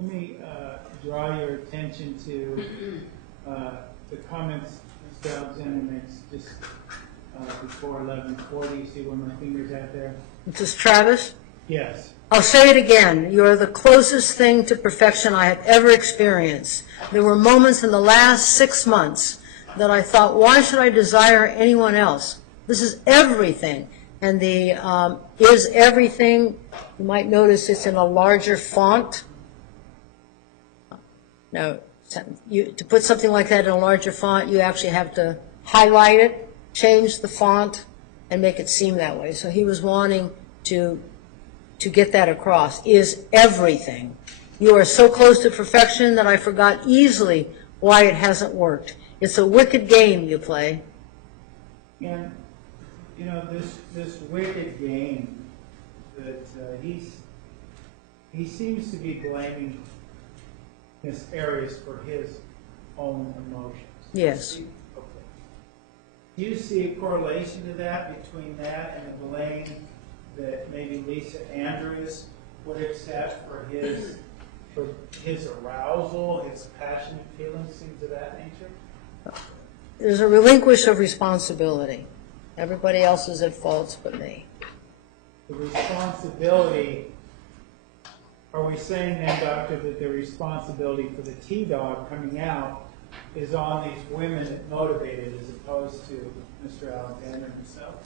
Let me draw your attention to the comments Mr. Alexander makes just before 11:40. You see where my finger's at there? This is Travis? Yes. I'll say it again. You are the closest thing to perfection I have ever experienced. There were moments in the last 6 months that I thought, why should I desire anyone else? This is everything. And the is everything, you might notice it's in a larger font. Now, to put something like that in a larger font, you actually have to highlight it, change the font, and make it seem that way. So he was wanting to get that across, is everything. You are so close to perfection that I forgot easily why it hasn't worked. It's a wicked game you play. And, you know, this wicked game that he seems to be blaming Miss Arias for his own emotions. Yes. Okay. Do you see a correlation to that, between that and the blame that maybe Lisa Andrews would accept for his arousal, his passionate feelings, things of that nature? There's a relinquish of responsibility. Everybody else is at fault but me. The responsibility, are we saying then, Doctor, that the responsibility for the T-Dog coming out is on these women that motivated as opposed to Mr. Alexander himself?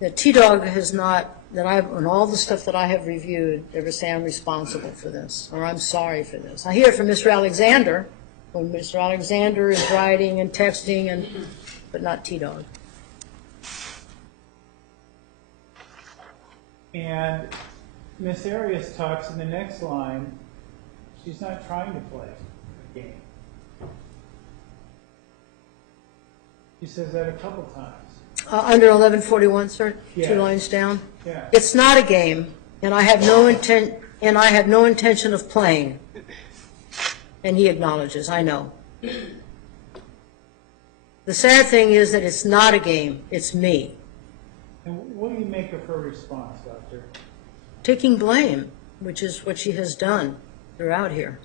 The T-Dog has not, on all the stuff that I have reviewed, ever say I'm responsible for this, or I'm sorry for this. I hear it from Mr. Alexander, when Mr. Alexander is writing and texting, but not T-Dog. And Miss Arias talks in the next line, she's not trying to play a game. She says that a couple times. Under 1141, sir, Yeah. 2 lines down. Yeah. It's not a game, and I have no intention of playing. And he acknowledges, I know. The sad thing is that it's not a game, it's me. And what do you make of her response, Doctor? Taking blame, which is what she has done throughout here.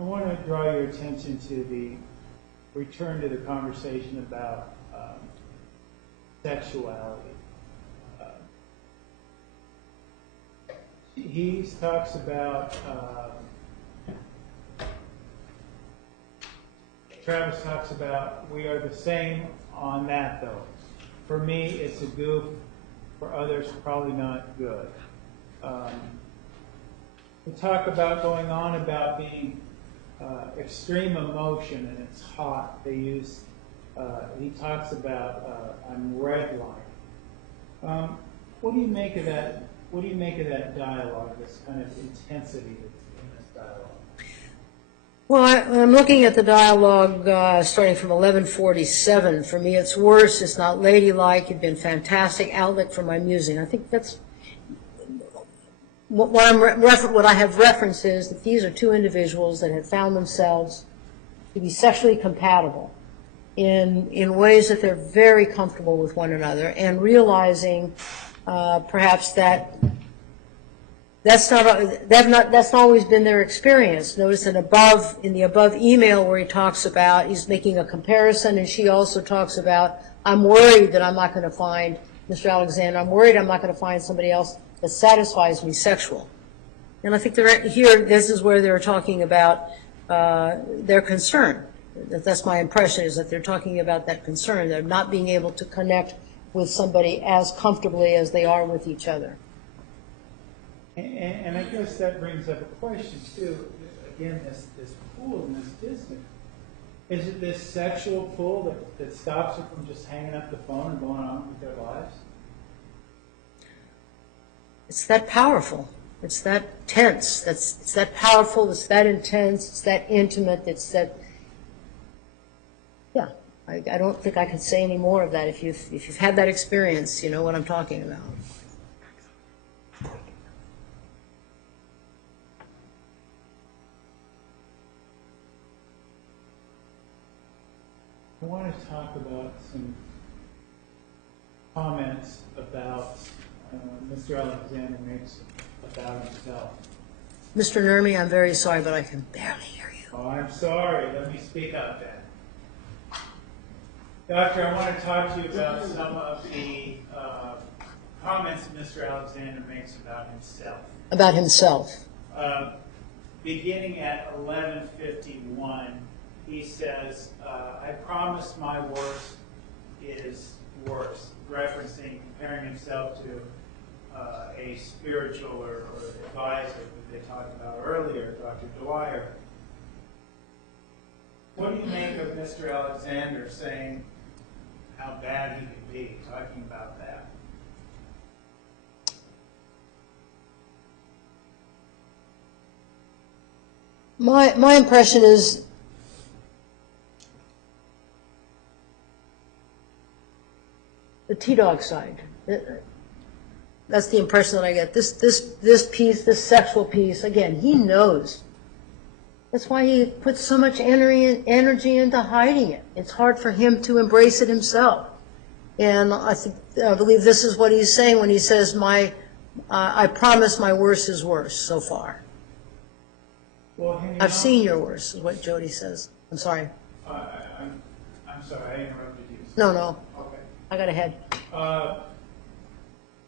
I want to draw your attention to the return to the conversation about sexuality. He talks about, Travis talks about, we are the same on that though. For me, it's a goof. For others, probably not good. We talk about going on about being extreme emotion and it's hot. They use, he talks about I'm red line. What do you make of that? What do you make of that dialogue, this kind of intensity that's in this dialogue? Well, I'm looking at the dialogue starting from 1147. For me, it's worse. It's not ladylike. You've been fantastic outlet for my musing. I think that's what I have referenced is that these are two individuals that have found themselves to be sexually compatible in ways that they're very comfortable with one another, and realizing perhaps that that's not always been their experience. Notice in the above email where he talks about, he's making a comparison, and she also talks about, I'm worried that I'm not going to find Mr. Alexander, I'm worried I'm not going to find somebody else that satisfies me sexual. And I think this is where they're talking about their concern. That's my impression, is that they're talking about that concern. They're not being able to connect with somebody as comfortably as they are with each other. And I guess that brings up a question too. Again, this pull and this distance. Is it this sexual pull that stops her from just hanging up the phone and going on with their lives? It's that powerful. It's that tense. It's that powerful. It's that intense. It's that intimate. It's that. Yeah, I don't think I could say any more of that. If you've had that experience, you know what I'm talking about. I want to talk about some comments about Mr. Alexander makes about himself. Mr. Nurmi, I'm very sorry, but I can barely hear you. Oh, I'm sorry. Let me speak up then. Doctor, I want to talk to you about some of the comments Mr. Alexander makes about himself. About himself. Beginning at 11:51, he says, I promise my worst is worse, referencing, comparing himself to a spiritual or advisor that they talked about earlier, Dr. Dwyer. What do you make of Mr. Alexander saying how bad he could be, talking about that? My impression is the T-Dog side. That's the impression that I get. This piece, this sexual piece, again, he knows. That's why he puts so much energy into hiding it. It's hard for him to embrace it himself. And I believe this is what he's saying when he says, I promise my worst is worse so far. Well, I've seen your worst, is what Jodi says. I'm sorry. I'm sorry, I interrupted you. No. Okay. I got ahead.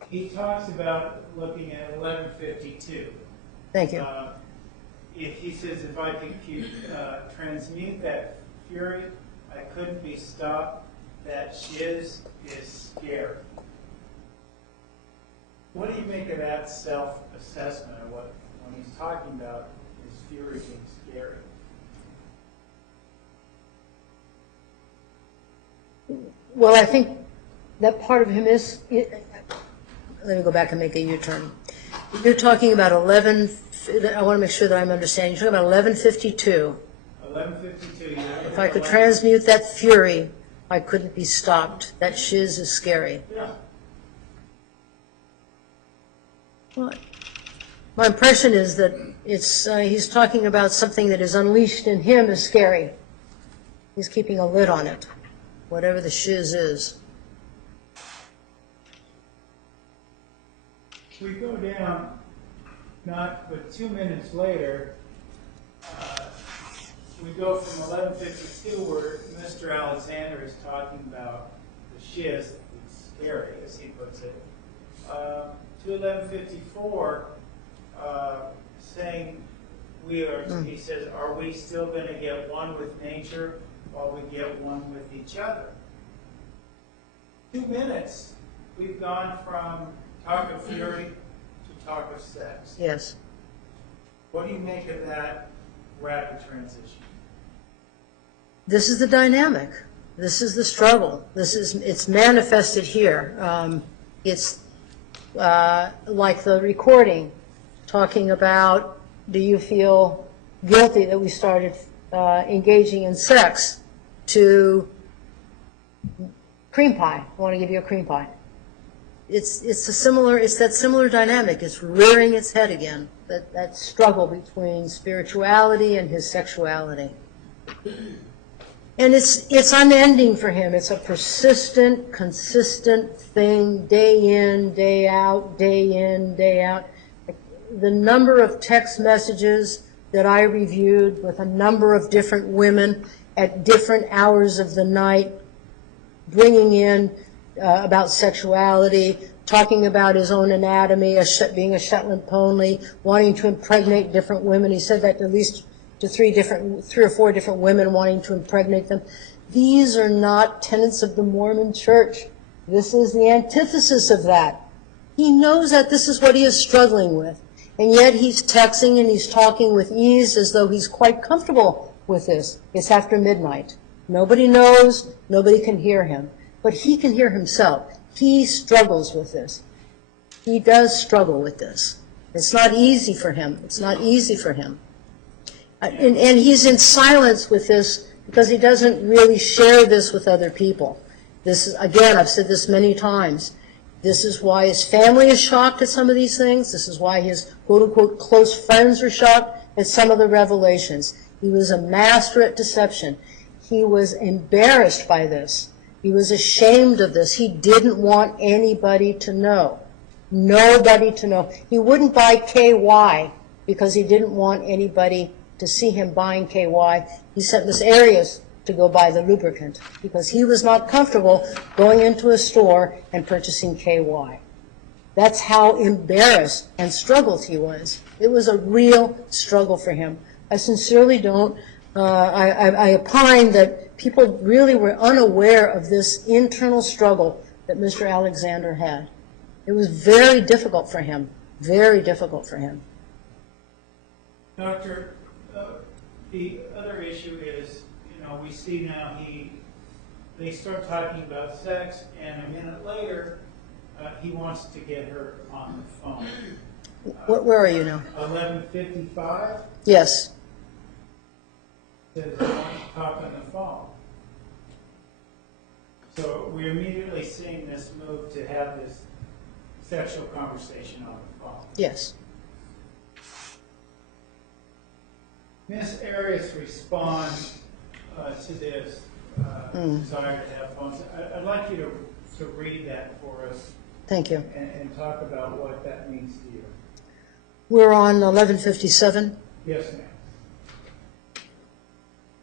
He talks about looking at 11:52. Thank you. He says, if I could transmute that fury, I couldn't be stopped. That shiz is scary. What do you make of that self-assessment of what, when he's talking about his fury being scary? Well, I think that part of him is, let me go back and make a U-turn. You're talking about 11, I want to make sure that I'm understanding. You're talking about 11:52. 11:52. If I could transmute that fury, I couldn't be stopped. That shiz is scary. Yeah. Well, my impression is that he's talking about something that is unleashed in him is scary. He's keeping a lid on it, whatever the shiz is. We go down, not but 2 minutes later, we go from 11:52, where Mr. Alexander is talking about the shiz, it's scary, as he puts it, to 11:54, saying he says, are we still going to get one with nature while we get one with each other? 2 minutes, we've gone from talk of fury to talk of sex. Yes. What do you make of that rapid transition? This is the dynamic. This is the struggle. It's manifested here. It's like the recording, talking about, do you feel guilty that we started engaging in sex, to cream pie. I want to give you a cream pie. It's that similar dynamic. It's rearing its head again. That struggle between spirituality and his sexuality. And it's unending for him. It's a persistent, consistent thing, day in, day out, day in, day out. The number of text messages that I reviewed with a number of different women at different hours of the night, bringing in about sexuality, talking about his own anatomy, being a Shetland pony, wanting to impregnate different women. He said that at least to three or four different women, wanting to impregnate them. These are not tenets of the Mormon Church. This is the antithesis of that. He knows that this is what he is struggling with. And yet he's texting and he's talking with ease as though he's quite comfortable with this. It's after midnight. Nobody knows, nobody can hear him. But he can hear himself. He struggles with this. He does struggle with this. It's not easy for him. It's not easy for him. And he's in silence with this because he doesn't really share this with other people. This is, again, I've said this many times. This is why his family is shocked at some of these things. This is why his quote-unquote close friends are shocked at some of the revelations. He was a master at deception. He was embarrassed by this. He was ashamed of this. He didn't want anybody to know. Nobody to know. He wouldn't buy KY because he didn't want anybody to see him buying KY. He sent Miss Arias to go buy the lubricant because he was not comfortable going into a store and purchasing KY. That's how embarrassed and struggled he was. It was a real struggle for him. I sincerely don't, I opine that people really were unaware of this internal struggle that Mr. Alexander had. It was very difficult for him, very difficult for him. Doctor, the other issue is, we see now they start talking about sex, and a minute later, he wants to get her on the phone. Where are you now? 11:55 Yes. says he wants to talk on the phone. So we're immediately seeing this move to have this sexual conversation on the phone. Yes. Ms. Arias responds to this desire to have phones. I'd like you to read that for us Thank you. and talk about what that means to you. We're on 11:57. Yes, ma'am.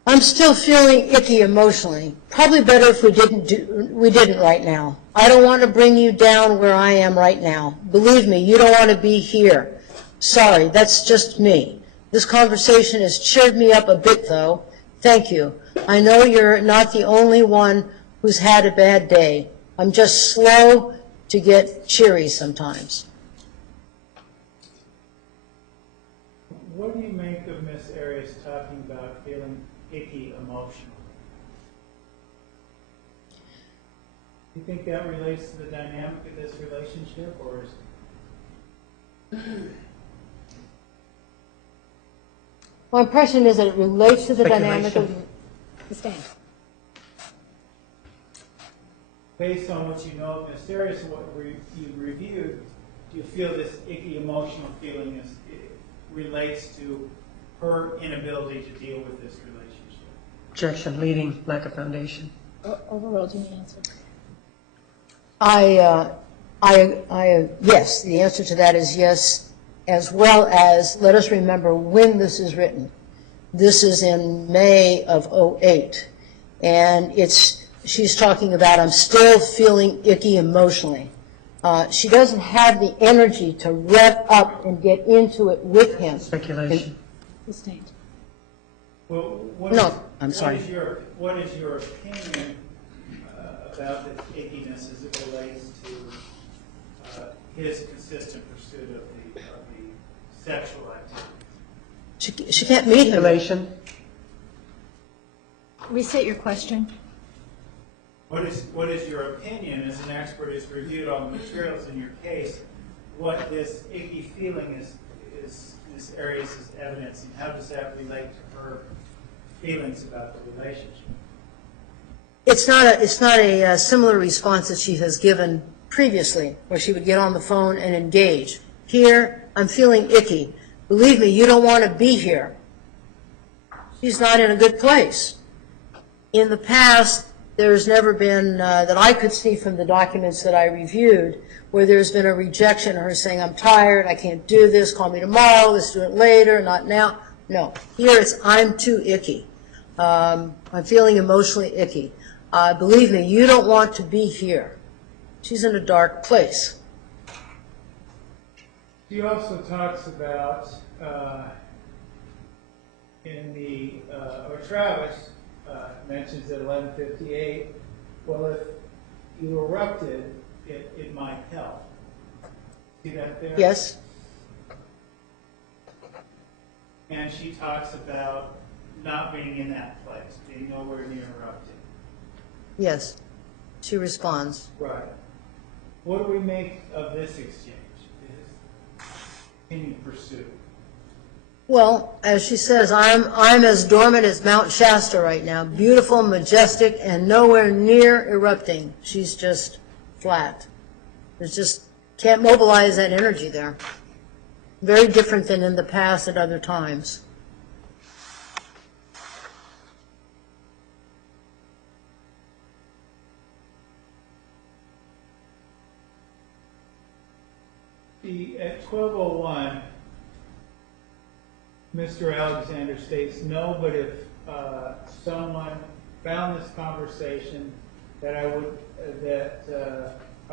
I'm still feeling icky emotionally. Probably better if we didn't right now. I don't want to bring you down where I am right now. Believe me, you don't want to be here. Sorry, that's just me. This conversation has cheered me up a bit, though. Thank you. I know you're not the only one who's had a bad day. I'm just slow to get cheery sometimes. What do you make of Ms. Arias talking about feeling icky emotionally? Do you think that relates to the dynamic of this relationship, or is My impression is that it relates to the dynamic of... Sustained. based on what you know of Ms. Arias and what you've reviewed, do you feel this icky emotional feeling relates to her inability to deal with this relationship? Objection, leading, lack of foundation. Overruled in the answer. Yes, the answer to that is yes, as well as, let us remember when this is written. This is in May of '08, and she's talking about, I'm still feeling icky emotionally. She doesn't have the energy to rev up and get into it with him. Speculation. Sustained. Well, I'm sorry. What is your opinion about the ickiness as it relates to his consistent pursuit of the sexual activity? She can't meet him. Speculation. Restate your question. What is your opinion as an expert who's reviewed all the materials in your case, what this icky feeling is Ms. Arias' evidence, and how does that relate to her feelings about the relationship? It's not a similar response that she has given previously, where she would get on the phone and engage. Here, I'm feeling icky. Believe me, you don't want to be here. She's not in a good place. In the past, there's never been, that I could see from the documents that I reviewed, where there's been a rejection of her saying, I'm tired, I can't do this, call me tomorrow, let's do it later, not now. No, here it's, I'm too icky. I'm feeling emotionally icky. Believe me, you don't want to be here. She's in a dark place. She also talks about, or Travis mentions at 11:58, well, if you erupted, it might help. See that there? Yes? And she talks about not being in that place, being nowhere near erupting. Yes. She responds. Right. What do we make of this exchange, this continued pursuit? Well, as she says, I'm as dormant as Mount Shasta right now, beautiful, majestic, and nowhere near erupting. She's just flat. There's just, can't mobilize that energy there. Very different than in the past at other times. At 12:01, Mr. Alexander states, no, but if someone found this conversation that I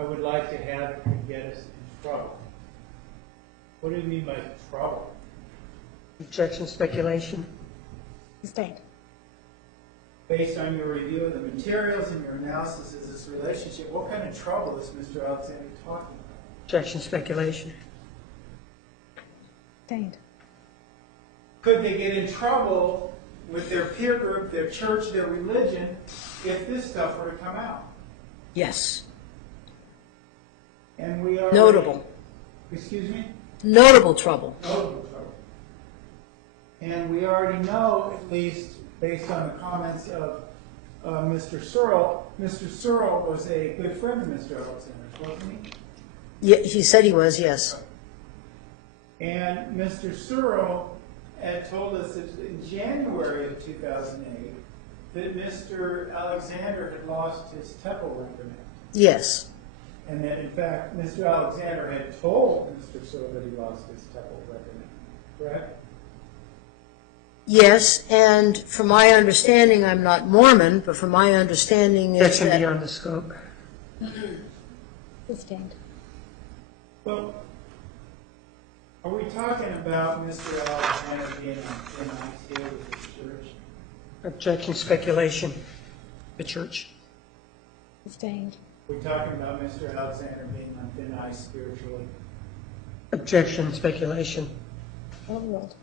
would like to have that could get us in trouble. What do you mean by trouble? Objection, speculation. Sustained. Based on your review of the materials and your analysis of this relationship, what kind of trouble is Mr. Alexander talking about? Objection, speculation. Sustained. Could they get in trouble with their peer group, their church, their religion, if this stuff were to come out? Yes. And we are Notable. Excuse me? Notable trouble. Notable trouble. And we already know, at least based on the comments of Mr. Searle was a good friend of Mr. Alexander's, wasn't he? Yeah, he said he was, yes. And Mr. Searle had told us that in January of 2008 that Mr. Alexander had lost his temple recommend. Yes. And that, in fact, Mr. Alexander had told Mr. Searle that he lost his temple recommend. Correct? Yes, and from my understanding, I'm not Mormon, but from my understanding is Objection that... beyond the scope. Sustained. Well, are we talking about Mr. Alexander being in ICU with his church? Objection, speculation. The church. Sustained. We're talking about Mr. Alexander being on thin ice spiritually. Objection, speculation. Overruled.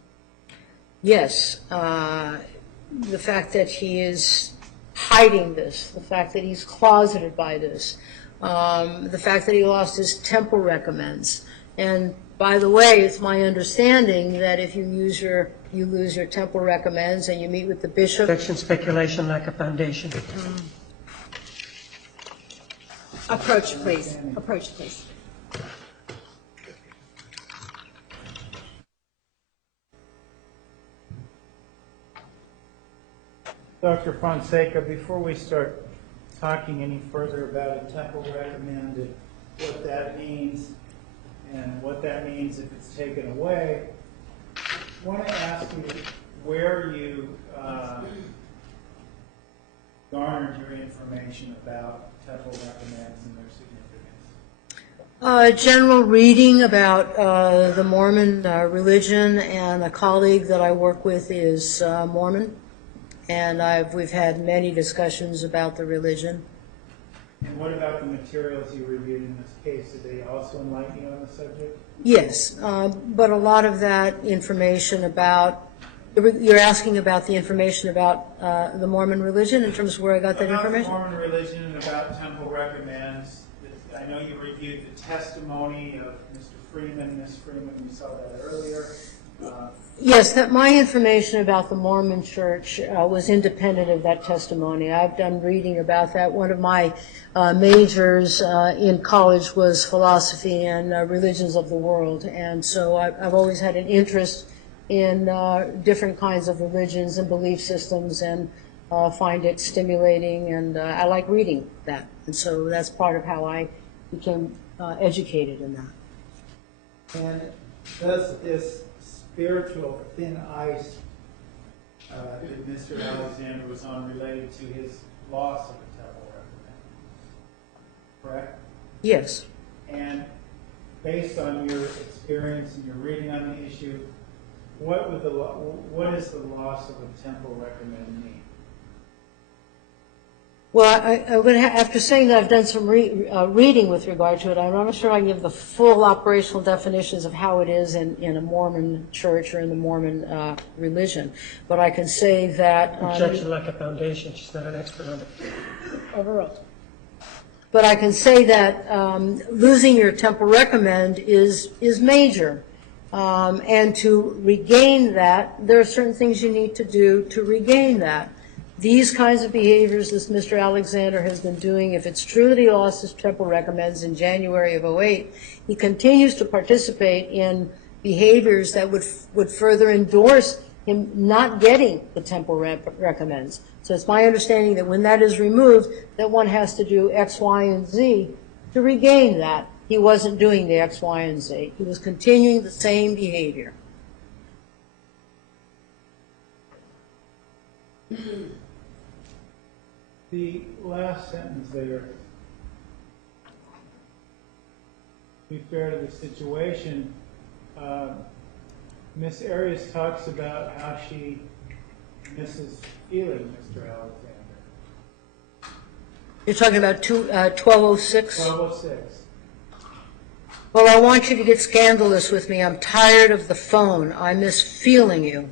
Yes, the fact that he is hiding this, the fact that he's closeted by this, the fact that he lost his temple recommends. And by the way, it's my understanding that if you lose your temple recommends and you meet with the bishop. Objection, speculation, lack of foundation. Approach, please. Approach, please. Dr. Fonseca, before we start talking any further about a temple recommend and what that means and what that means if it's taken away, I want to ask you where you garnered your information about temple recommends and their significance. General reading about the Mormon religion, and a colleague that I work with is Mormon. And we've had many discussions about the religion. And what about the materials you reviewed in this case? Did they also enlighten you on the subject? Yes, but a lot of that information about, you're asking about the information about the Mormon religion in terms of where I got that information? About the Mormon religion and about temple recommends. I know you reviewed the testimony of Mr. Freeman, Ms. Freeman, you saw that earlier. Yes, that my information about the Mormon Church was independent of that testimony. I've done reading about that. One of my majors in college was philosophy and religions of the world, and so I've always had an interest in different kinds of religions and belief systems, and find it stimulating, and I like reading that, and so that's part of how I became educated in that. And does this spiritual thin ice that Mr. Alexander was on related to his loss of the temple recommend? Correct? Yes. And based on your experience and your reading on the issue, what does the loss of a temple recommend mean? Well, I would after saying that I've done some reading with regard to it, I'm not sure I can give the full operational definitions of how it is in a Mormon church or in the Mormon religion. But I can say that... Objection, lack of foundation. She's not an expert on it. Overruled. But I can say that losing your temple recommend is major. And to regain that, there are certain things you need to do to regain that. These kinds of behaviors that Mr. Alexander has been doing, if it's true that he lost his temple recommends in January of 2008, he continues to participate in behaviors that would further endorse him not getting the temple recommends. So it's my understanding that when that is removed, that one has to do X, Y, and Z to regain that. He wasn't doing the X, Y, and Z. He was continuing the same behavior. The last sentence there, to be fair to the situation, Miss Arias talks about how she misses feeling Mr. Alexander. You're talking about 1206? 1206. Well, I want you to get scandalous with me. I'm tired of the phone. I miss feeling you.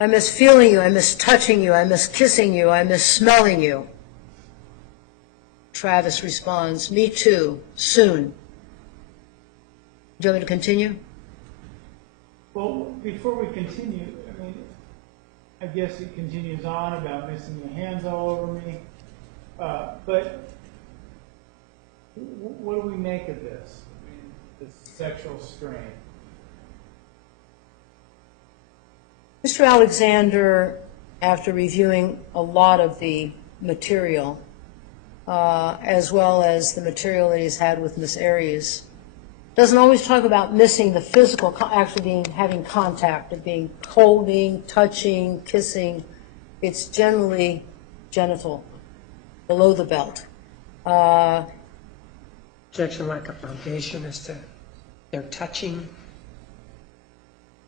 I miss feeling you, I miss touching you, I miss kissing you, I miss smelling you. Travis responds, me too, soon. Do you want me to continue? Well, before we continue, I mean, I guess it continues on about missing your hands all over me. But what do we make of this? I mean, this sexual strain. Mr. Alexander, after reviewing a lot of the material, as well as the material that he's had with Miss Arias, doesn't always talk about missing the physical, actually having contact, of being holding, touching, kissing. It's generally genital, below the belt. Objection like a foundation as to their touching.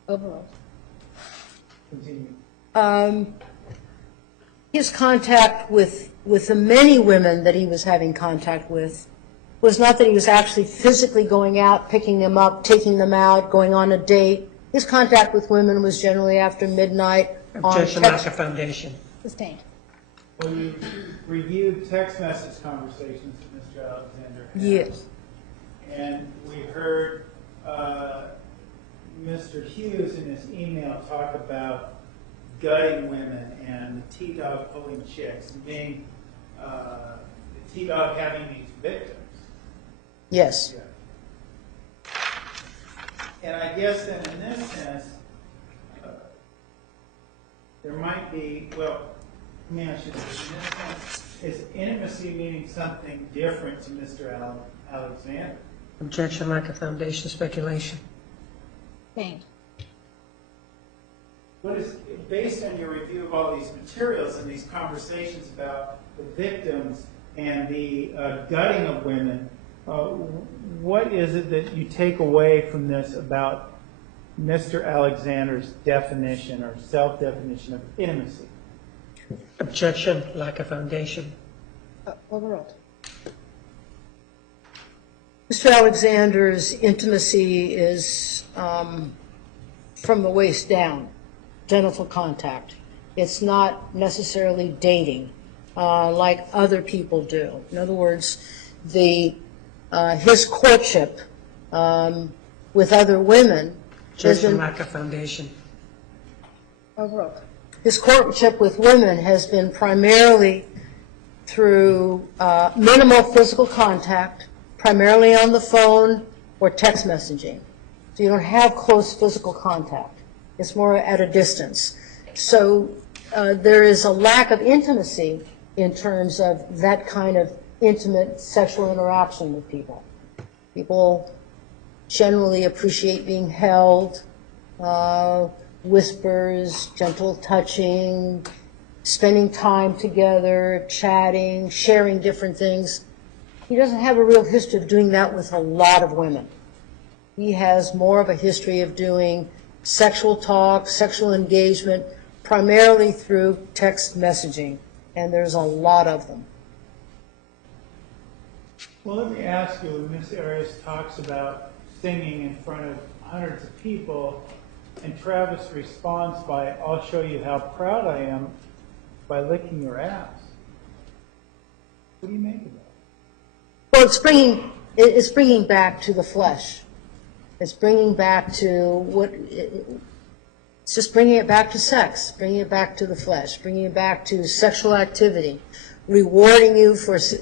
Overruled. Continue. His contact with the many women that he was having contact with was not that he was actually physically going out, picking them up, taking them out, going on a date. His contact with women was generally after midnight. Objection like a foundation. Sustained. Well, you reviewed text message conversations that Mr. Alexander had. Yes. And we heard Mr. Hughes in his email talk about gutting women and the T-Dog pulling chicks and being the T-Dog having these victims. Yes. Yeah. And I guess then in this sense, there might be, well, let me ask you this. In this sense, is intimacy meaning something different to Mr. Alexander? Objection like a foundation speculation. Sustained. What is, based on your review of all these materials and these conversations about the victims and the gutting of women, what is it that you take away from this about Mr. Alexander's definition or self-definition of intimacy? Objection like a foundation. Overruled. Mr. Alexander's intimacy is from the waist down, genital contact. It's not necessarily dating like other people do. In other words, his courtship with other women has Objection been, like a foundation. Overruled. his courtship with women has been primarily through minimal physical contact, primarily on the phone or text messaging. So you don't have close physical contact. It's more at a distance. So there is a lack of intimacy in terms of that kind of intimate sexual interaction with people. People generally appreciate being held, whispers, gentle touching, spending time together, chatting, sharing different things. He doesn't have a real history of doing that with a lot of women. He has more of a history of doing sexual talk, sexual engagement, primarily through text messaging, and there's a lot of them. Well, let me ask you, when Ms. Arias talks about singing in front of hundreds of people, and Travis responds by, "I'll show you how proud I am by licking your ass." What do you make of that? Well, it's bringing back to the flesh. It's bringing back to it's just bringing it back to sex, bringing it back to the flesh, bringing it back to sexual activity, rewarding you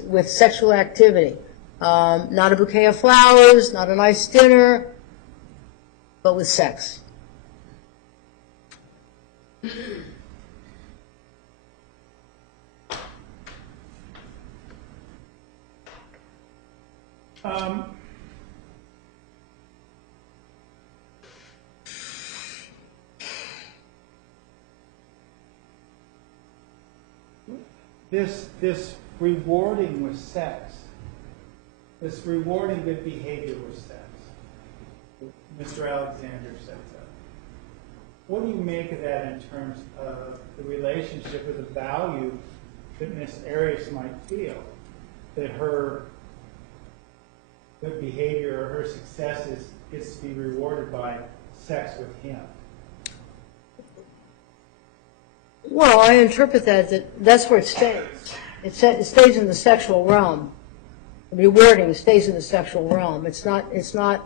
with sexual activity. Not a bouquet of flowers, not a nice dinner, but with sex. This rewarding with sex, this rewarding good behavior with sex, Mr. Alexander said so. What do you make of that in terms of the relationship or the value that Miss Arias might feel that her good behavior or her successes gets to be rewarded by sex with him? Well, I interpret that's where it stays. It stays in the sexual realm. Rewarding stays in the sexual realm. It's not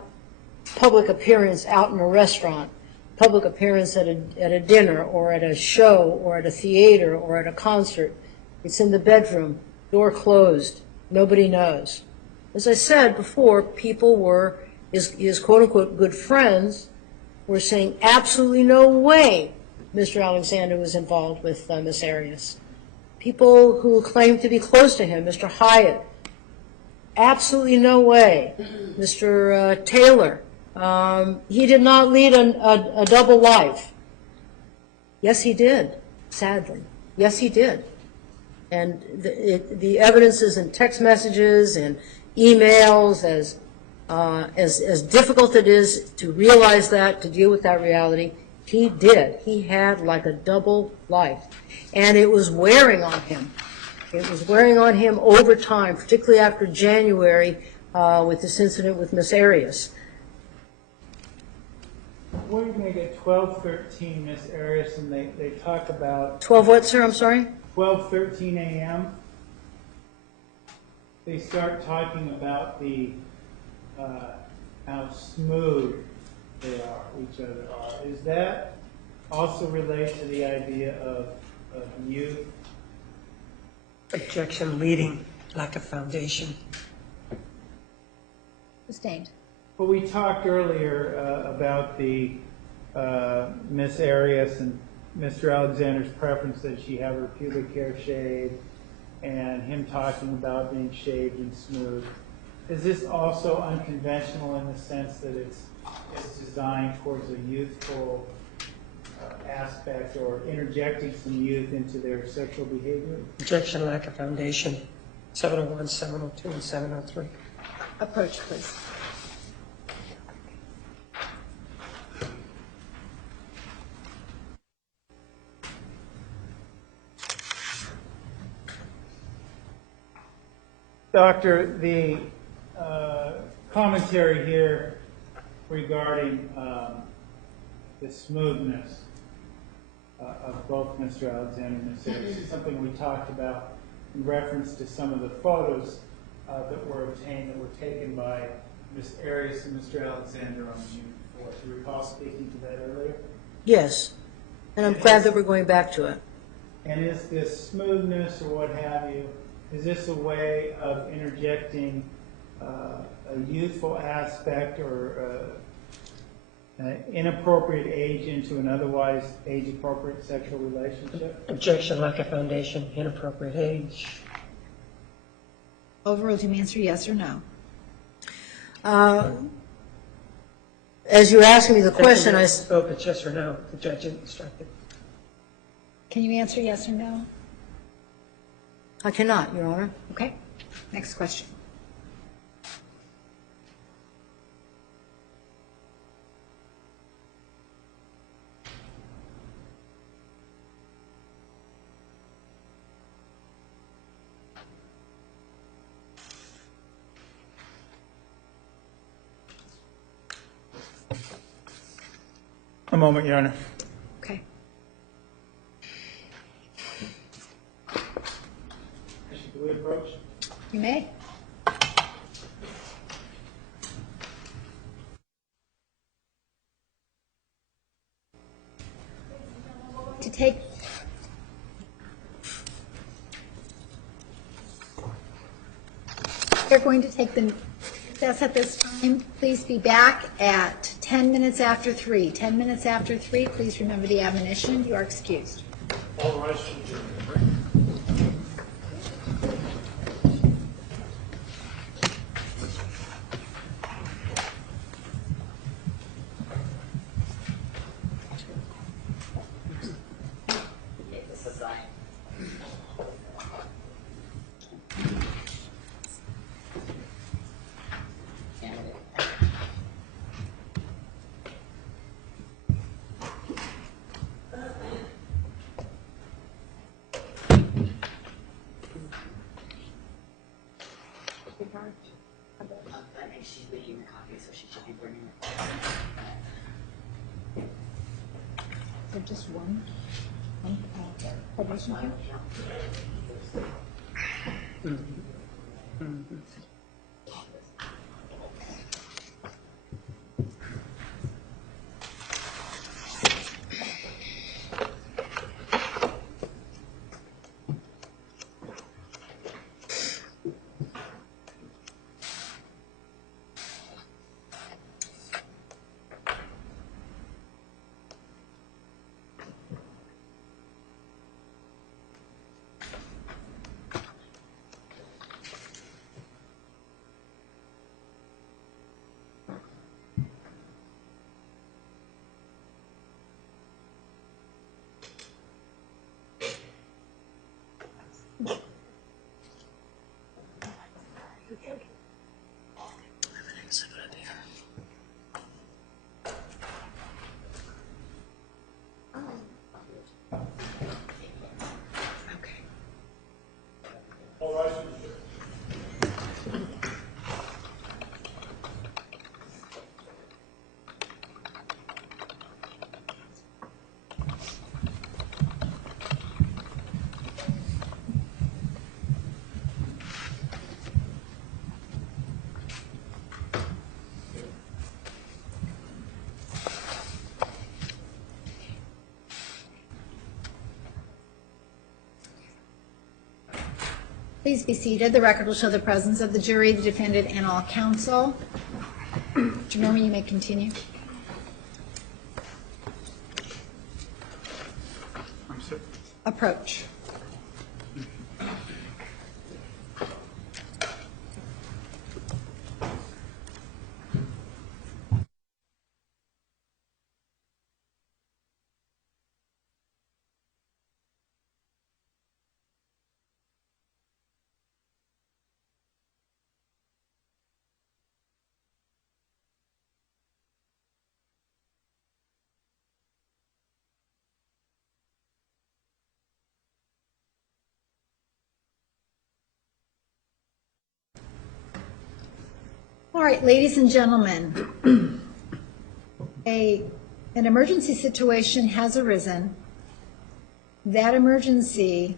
public appearance out in a restaurant, public appearance at a dinner or at a show or at a theater or at a concert. It's in the bedroom, door closed, nobody knows. As I said before, people were, his quote-unquote good friends, were saying absolutely no way Mr. Alexander was involved with Miss Arias. People who claimed to be close to him, Mr. Hyatt, absolutely no way. Mr. Taylor, he did not lead a double life. Yes, he did, sadly. Yes, he did. And the evidence is in text messages and emails, as difficult it is to realize that, to deal with that reality. He did. He had like a double life. And it was wearing on him. It was wearing on him over time, particularly after January with this incident with Miss Arias. What do you make at 12:13, Miss Arias, and they talk about 12 what, sir? I'm sorry? 12:13 a.m. They start talking about the how smooth they are, each other are. Is that also related to the idea of youth? Objection, leading, lack of foundation. Sustained. Well, we talked earlier about the Miss Arias and Mr. Alexander's preference that she have her pubic hair shaved, and him talking about being shaved and smooth. Is this also unconventional in the sense that it's designed towards a youthful aspect or interjecting some youth into their sexual behavior? Objection, lack of foundation. 701, 702, and 703. Approach, please. Doctor, the commentary here regarding the smoothness of both Mr. Alexander and Miss Arias is something we talked about in reference to some of the photos that were obtained that were taken by Miss Arias and Mr. Alexander on June 4th. Do you recall speaking to that earlier? Yes. And I'm glad that we're going back to it. And is this smoothness or what have you, is this a way of interjecting a youthful aspect or an inappropriate age into an otherwise age-appropriate sexual relationship? Objection, lack of foundation, inappropriate age. Overruled. You may answer yes or no. As you're asking me the question, I spoke, it's yes or no. The judge instructed. Can you answer yes or no? cannot, Your Honor. Okay. Next question. A moment, Your Honor. Okay. Should we approach? You may. To take We're going to take the recess at this time. Please be back at 10 minutes after 3. 10 minutes after 3, please remember the admonition. You are excused. All rise for adjournment. coffee card? I think she's making the coffee, so she should be bringing it. So just one publishing account? All rise for the jury. Please be seated. The record will show the presence of the jury, the defendant, and all counsel. Mr. Norman, you may continue. Approach. All right, ladies and gentlemen, an emergency situation has arisen. That emergency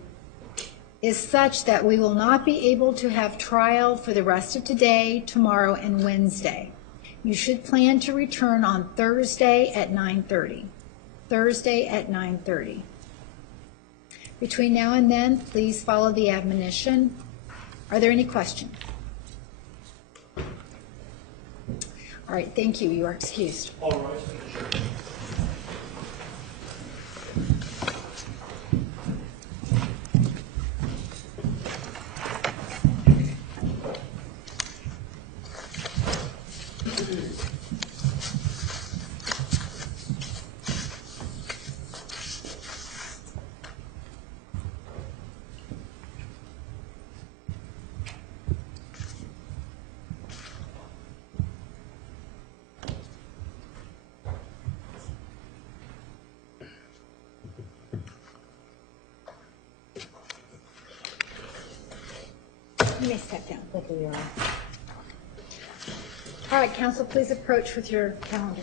is such that we will not be able to have trial for the rest of today, tomorrow, and Wednesday. You should plan to return on Thursday at 9:30. Thursday at 9:30. Between now and then, please follow the admonition. Are there any questions? All right, thank you. You are excused. All rise for the jury. You may step down. All right, counsel, please approach with your calendar.